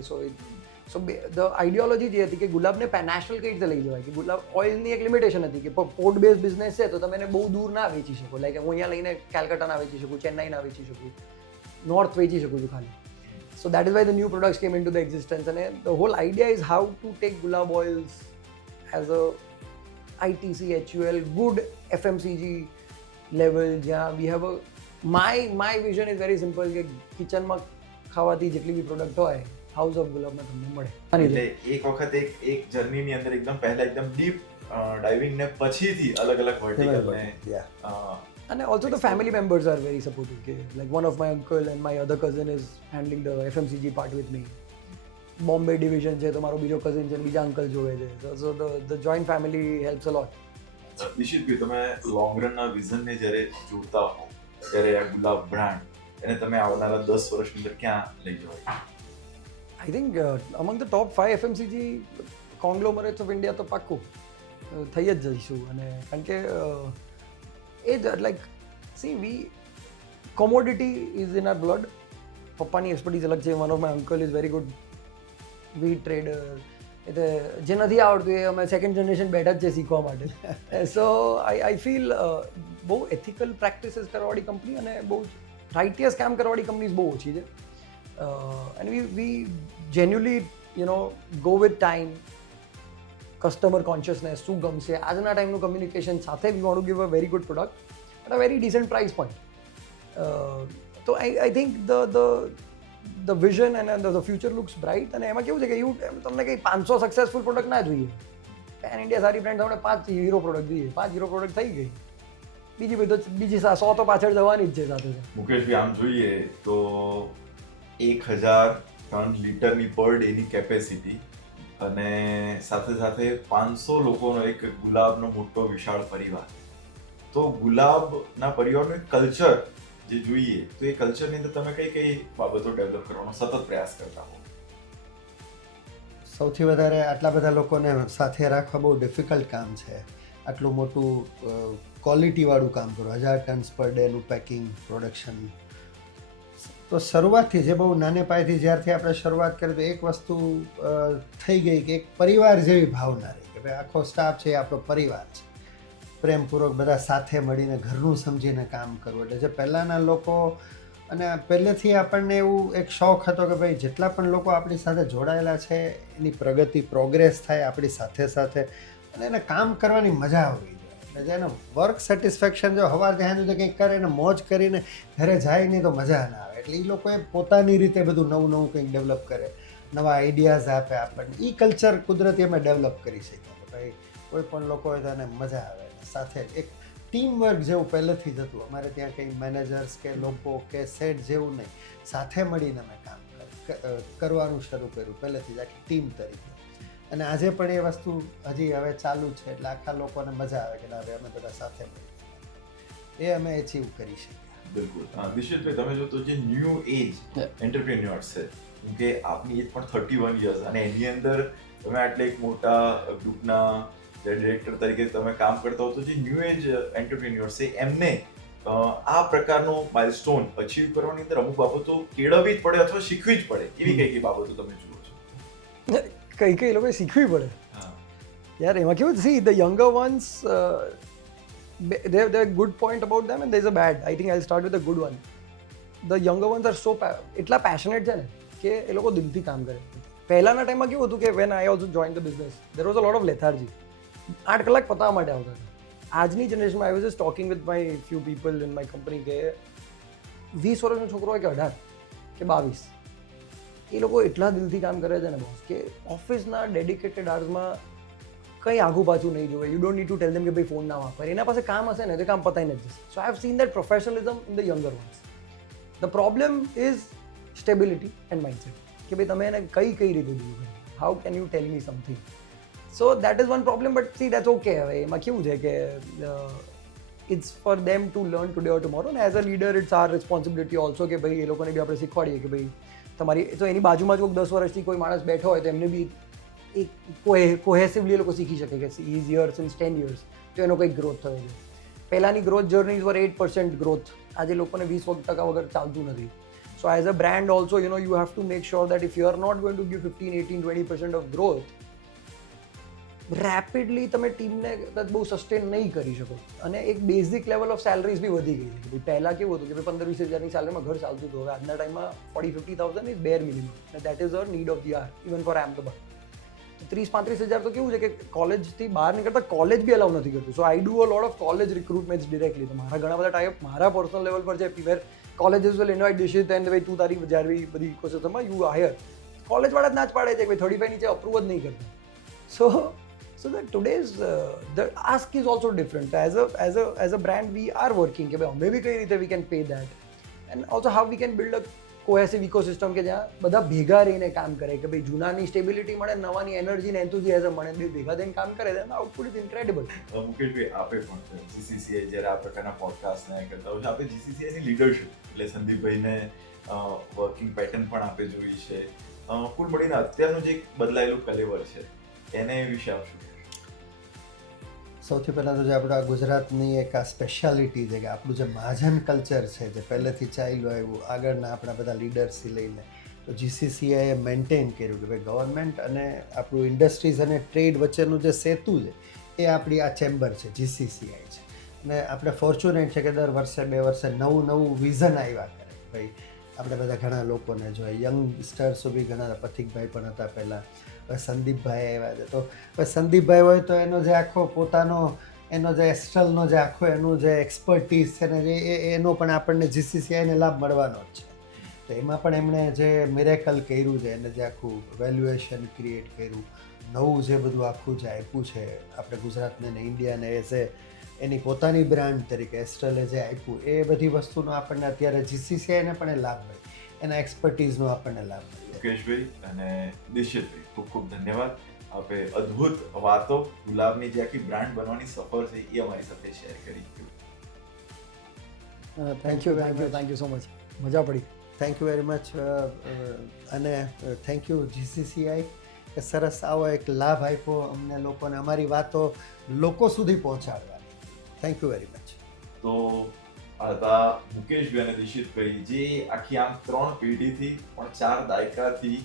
સો ધ આઈડિયોલોજી જે હતી કે ગુલાબને નેશનલ કઈ રીતે લઈ જવાય, કે ગુલાબ ઓઇલની એક લિમિટેશન હતી કે પોર્ટ બેઝ બિઝનેસ છે તો તમે એને બહુ દૂર ના વેચી શકો. લાઈક હું અહીંયા લઈને કેલકટા ના વેચી શકું, ચેન્નાઈ ના વેચી શકું, નોર્થ વેચી શકું છું ખાલી. So that is why the new products came into the existence. અને the whole idea is how to take Gulab oils as a ITC, HUL, good FMCG level, જ્યાં we have a my vision is very simple કે કિચનમાં ખાવાથી જેટલી બી product હોય house of ગુલાબમાં તમને મળે. એટલે એક વખત એક જર્નીની અંદર એકદમ પહેલા એકદમ ડીપ ડાઇવિંગ ને પછીથી અલગ અલગ વર્ટિકલ ને And also the family members are very supportive. Okay? Like one of my uncle and my other cousin is handling the FMCG part with me. Bombay division છે તો મારો બીજો cousin છે, બીજા uncle જોવે છે. So the joint family helps a lot. Nishitbhai, તમે long રનના વિઝનને જ્યારે જોતા હો ત્યારે આ ગુલાબ બ્રાન્ડ એને તમે આવનારા 10 વર્ષની અંદર ક્યાં લઈ જવાય? I think among the top 5 FMCG conglomerates of India તો પાક્કું થઈ જ જઈશું. અને કારણ કે એ જ like commodity is in our blood. પપ્પાની એક્સપર્ટીઝ અલગ છે. One of my uncle is very good wheat trader. એટલે જે નથી આવડતું એ અમે સેકન્ડ જનરેશન બેઠા જ છે શીખવા માટે. સો આઈ ફીલ બહુ એથિકલ પ્રેક્ટિસીસ કરવાવાળી કંપની અને બહુ રાઇટિયસ કામ કરવાવાળી કંપનીઝ બહુ ઓછી છે. And we genuinely, go with time, customer consciousness, શું ગમશે, આજના ટાઈમનું કમ્યુનિકેશન સાથે we want to give a very good product at a very decent price point. So I think the vision and the future looks bright. અને એમાં કેવું છે કે તમને કંઈ 500 સક્સેસફુલ પ્રોડક્ટ ના જોઈએ. પેન ઇન્ડિયા સારી બ્રાન્ડ આપણે 5 હીરો પ્રોડક્ટ જોઈએ. 5 હીરો પ્રોડક્ટ થઈ ગઈ, બીજી 100 તો પાછળ જવાની જ છે સાથે. મુકેશભાઈ, આમ જોઈએ તો 1000 ટન લીટરની પર ડેની કેપેસિટી અને સાથે સાથે 500 લોકોનો એક ગુલાબનો મોટો વિશાળ પરિવાર. તો ગુલાબના પરિવારનું એક કલ્ચર જે જોઈએ તો એ કલ્ચરની અંદર તમે કઈ બાબતો ડેવલપ કરવાનો સતત પ્રયાસ કરતા હો? સૌથી વધારે આટલા બધા લોકોને સાથે રાખવા બહુ ડિફિકલ્ટ કામ છે. આટલું મોટું ક્વોલિટીવાળું કામ કરો, 1000 ટન્સ પર ડેનું પેકિંગ, પ્રોડક્શન. તો શરૂઆતથી જે બહુ નાને પાયેથી જ્યારથી આપણે શરૂઆત કરી તો એક વસ્તુ થઈ ગઈ કે એક પરિવાર જેવી ભાવના રહી કે ભાઈ આખો સ્ટાફ છે એ આપણો પરિવાર છે. પ્રેમપૂર્વક બધા સાથે મળીને ઘરનું સમજીને કામ કરવું. એટલે જે પહેલાંના લોકો અને પહેલેથી આપણને એવું એક શોખ હતો કે ભાઈ જેટલા પણ લોકો આપણી સાથે જોડાયેલા છે એની પ્રગતિ, પ્રોગ્રેસ થાય આપણી સાથે સાથે અને એને કામ કરવાની મજા આવવી જોઈએ. એટલે જેને વર્ક સેટિસ્ફેક્શન જો સવાર ધ્યાન સુધી કંઈક કરે ને મોજ કરીને ઘરે જાય નહીં તો મજા ના આવે. એટલે એ લોકોએ પોતાની રીતે બધું નવું કંઈક ડેવલપ કરે, નવા આઈડિયાઝ આપે આપણને. એ કલ્ચર કુદરતી અમે ડેવલપ કરી શકીએ કે ભાઈ કોઈ પણ લોકો હોય તો એને મજા આવે. સાથે એક ટીમ વર્ક જેવું પહેલેથી જ હતું. અમારે ત્યાં કંઈ મેનેજર્સ કે લોકો કે સેટ જેવું નહીં, સાથે મળીને અમે કામ કરવાનું શરૂ કર્યું પહેલેથી જ આખી ટીમ તરીકે. અને આજે પણ એ વસ્તુ હજી હવે ચાલુ છે. એટલે આખા લોકોને મજા આવે કે ના હવે અમે બધા સાથે મળીએ. એ અમે અચીવ કરી શકીએ. બિલકુલ. દિશિતભાઈ, તમે જો તો જે ન્યૂ એજ એન્ટરપ્રેન્યોર્સ છે, કેમ કે આપની એજ પણ 31 યર્સ અને એની અંદર તમે આટલે એક મોટા ગ્રુપના ડિરેક્ટર તરીકે તમે કામ કરતા હો તો જે ન્યૂ એજ એન્ટરપ્રેન્યોર્સ છે એમને આ પ્રકારનો માઇલસ્ટોન અચીવ કરવાની અંદર અમુક બાબતો કેળવવી જ પડે અથવા શીખવી જ પડે, એવી કઈ કઈ બાબતો તમે જુઓ છો? કઈ લોકોએ શીખવી પડે હા, યાર. એમાં કેવું, see the younger once, there good point about them and there's a bad. I think I'll start with the good one. The younger ones are so એટલા પેશનેટ છે ને કે એ લોકો દિલથી કામ કરે. પહેલાના ટાઈમમાં કેવું હતું કે when I also joined the business, there was a lot of lethargy. 8 કલાક પતાવવા માટે આવતા હતા. આજની જનરેશનમાં I was just talking with my few people in my company કે 20 વર્ષનો છોકરો હોય કે 18 કે 22, એ લોકો એટલા દિલથી કામ કરે છે ને બોસ, કે ઓફિસના ડેડિકેટેડ આવર્સમાં કંઈ આઘું પાછું નહીં જોવે. You don't need to tell them કે ભાઈ ફોન ના વાપર. એના પાસે કામ હશે ને તો કામ પતાવીને જ જશે. So I have seen that professionalism in the younger ones. The problem is stability and mindset, કે ભાઈ તમે એને કઈ રીતે ડીલ કરો. How can you tell me something? So that is one problem, but see that's okay. હવે એમાં કેવું છે કે it's for them to learn today or tomorrow, અને as a leader it's our responsibility also કે ભાઈ એ લોકોને બી આપણે શીખવાડીએ કે ભાઈ તમારી તો એની બાજુમાં જો 10 વર્ષથી કોઈ માણસ બેઠો હોય તો એમને બી એક કોહેસિવલી એ લોકો શીખી શકે કે ઇઝ યર સિન્સ 10 years તો એનો કંઈક ગ્રોથ થયો છે. પહેલાંની ગ્રોથ જર્નીઝ વર 8% ગ્રોથ, આજે લોકોને 20% વગર ચાલતું નથી. So as a brand also you have to make sure that if you are not going to give 15-18-20% of growth, rapidly તમે ટીમને બહુ સસ્ટેન નહીં કરી શકો. અને એક બેઝિક લેવલ ઓફ સેલરીઝ બી વધી ગઈ છે. પહેલાં કેવું હતું કે 15-20 હજારની સેલરીમાં ઘર ચાલતું હતું. હવે આજના ટાઈમમાં 40-50,000 ઇઝ બેર મિનિમમ, અને that is a need of the hour even for Ahmedabad. 30-35 હજાર તો કેવું છે કે કોલેજથી બહાર નીકળતા કોલેજ બી અલાઉ નથી કરતું. So I do a lot of college recruitments directly. તો મારા ઘણા બધા ટાઈપ મારા પર્સનલ લેવલ પર છે, વેર કોલેજીસ વિલ ઇન્વાઇટ દિશિત એન્ડ ભાઈ તું તારી જ્યારે બી બધી ઇકોસિસ્ટમમાં યુ હાયર. કોલેજવાળા જ ના જ પાડે છે કે ભાઈ 35 નીચે અપ્રૂવ જ નહીં કરતા. So that today's the ask is also different. As a brand, we are working કે ભાઈ અમે બી કઈ રીતે we can pay that, and also how we can build a cohesive ecosystem કે જ્યાં બધા ભેગા રહીને કામ કરે, કે ભાઈ જૂનાની સ્ટેબિલિટી મળે, નવાની એનર્જી ને એન્થુઝિયાઝમ મળે, બે ભેગા થઈને કામ કરે, then output is incredible. મુકેશભાઈ, આપે પણ જીસીસીઆઈ જ્યારે આ પ્રકારના પોડકાસ્ટ ને કરતા હોય છે, આપણે જીસીસીઆઈની લીડરશિપ એટલે સંદીપભાઈને વર્કિંગ પેટર્ન પણ આપે જોઈ છે. કુલ મળીને અત્યારનું જે બદલાયેલું કલેવર છે એને વિશે આપશું. સૌથી પહેલાં તો જે આપણા ગુજરાતની એક આ સ્પેશિયાલિટી છે કે આપણું જે મહાજન કલ્ચર છે જે પહેલેથી ચાલ્યું આવ્યું આગળના આપણા બધા લીડર્સથી લઈને, તો જીસીસીઆઈએ મેન્ટેન કર્યું કે ભાઈ ગવર્મેન્ટ અને આપણું ઇન્ડસ્ટ્રીઝ અને ટ્રેડ વચ્ચેનું જે સેતુ છે એ આપણી આ ચેમ્બર છે, જીસીસીઆઈ છે. અને આપણે ફોર્ચ્યુનેટ છે કે દર વર્ષે 2 વર્ષે નવું વિઝન આવ્યા કરે. ભાઈ આપણે બધા ઘણા લોકોને જોઈએ, યંગસ્ટર્સો બી ઘણા, પથિકભાઈ પણ હતા પહેલાં, હવે સંદીપભાઈ આવ્યા છે. તો હવે સંદીપભાઈ હોય તો એનો જે આખો પોતાનો એનો જે એસ્ટ્રલનો જે આખો એનું જે એક્સપર્ટીઝ છે ને એનો પણ આપણને જીસીસીઆઈને લાભ મળવાનો જ છે. તો એમાં પણ એમણે જે મિરેકલ કર્યું છે, એને જે આખું વેલ્યુએશન ક્રિએટ કર્યું, નવું જે બધું આખું જે આપ્યું છે આપણે ગુજરાતને ને ઇન્ડિયાને એઝ એની પોતાની બ્રાન્ડ તરીકે એસ્ટ્રલે જે આપ્યું, એ બધી વસ્તુનો આપણને અત્યારે જીસીસીઆઈને પણ એ લાભ મળે, એના એક્સપર્ટીઝનો આપણને લાભ મળે. મુકેશભાઈ અને દિશિતભાઈ, ખૂબ ખૂબ ધન્યવાદ. આપે અદ્ભુત વાતો, ગુલાબની જે આખી બ્રાન્ડ બનવાની સફર છે એ અમારી સાથે શેર કરી. થેન્ક યુ સો મચ, મજા પડી. Thank you very much. અને થેન્ક યુ જીસીસીઆઈ કે સરસ આવો એક લાભ આપ્યો અમને લોકોને, અમારી વાતો લોકો સુધી પહોંચાડવાની. Thank you very much. તો હતા મુકેશભાઈ અને દિશિતભાઈ, જે આખી આમ 3 પેઢીથી પણ 4 દાયકાથી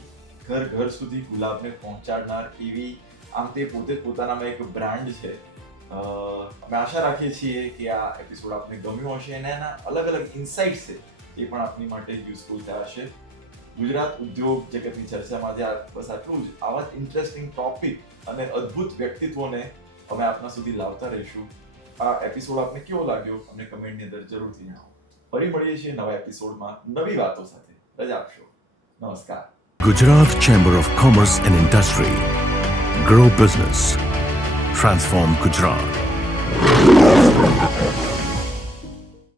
ઘર સુધી ગુલાબને પહોંચાડનાર એવી આમ તે પોતે પોતાનામાં એક બ્રાન્ડ છે. અમે આશા રાખીએ છીએ કે આ એપિસોડ આપને ગમ્યો હશે અને એના અલગ ઇન્સાઇટ્સ છે એ પણ આપની માટે યુઝફુલ થયા હશે. ગુજરાત ઉદ્યોગ જગતની ચર્ચામાં આજે બસ આટલું જ. આવા જ ઇન્ટરેસ્ટિંગ ટોપિક અને અદ્ભુત વ્યક્તિત્વોને અમે આપના સુધી લાવતા રહીશું. આ એપિસોડ આપને કેવો લાગ્યો અમને કમેન્ટની અંદર જરૂરથી જણાવો. ફરી મળીએ છીએ નવા એપિસોડમાં નવી વાતો સાથે. રજા આપશો. નમસ્કાર. Gujarat Chamber of Commerce and Industry. Grow business. Transform Gujarat.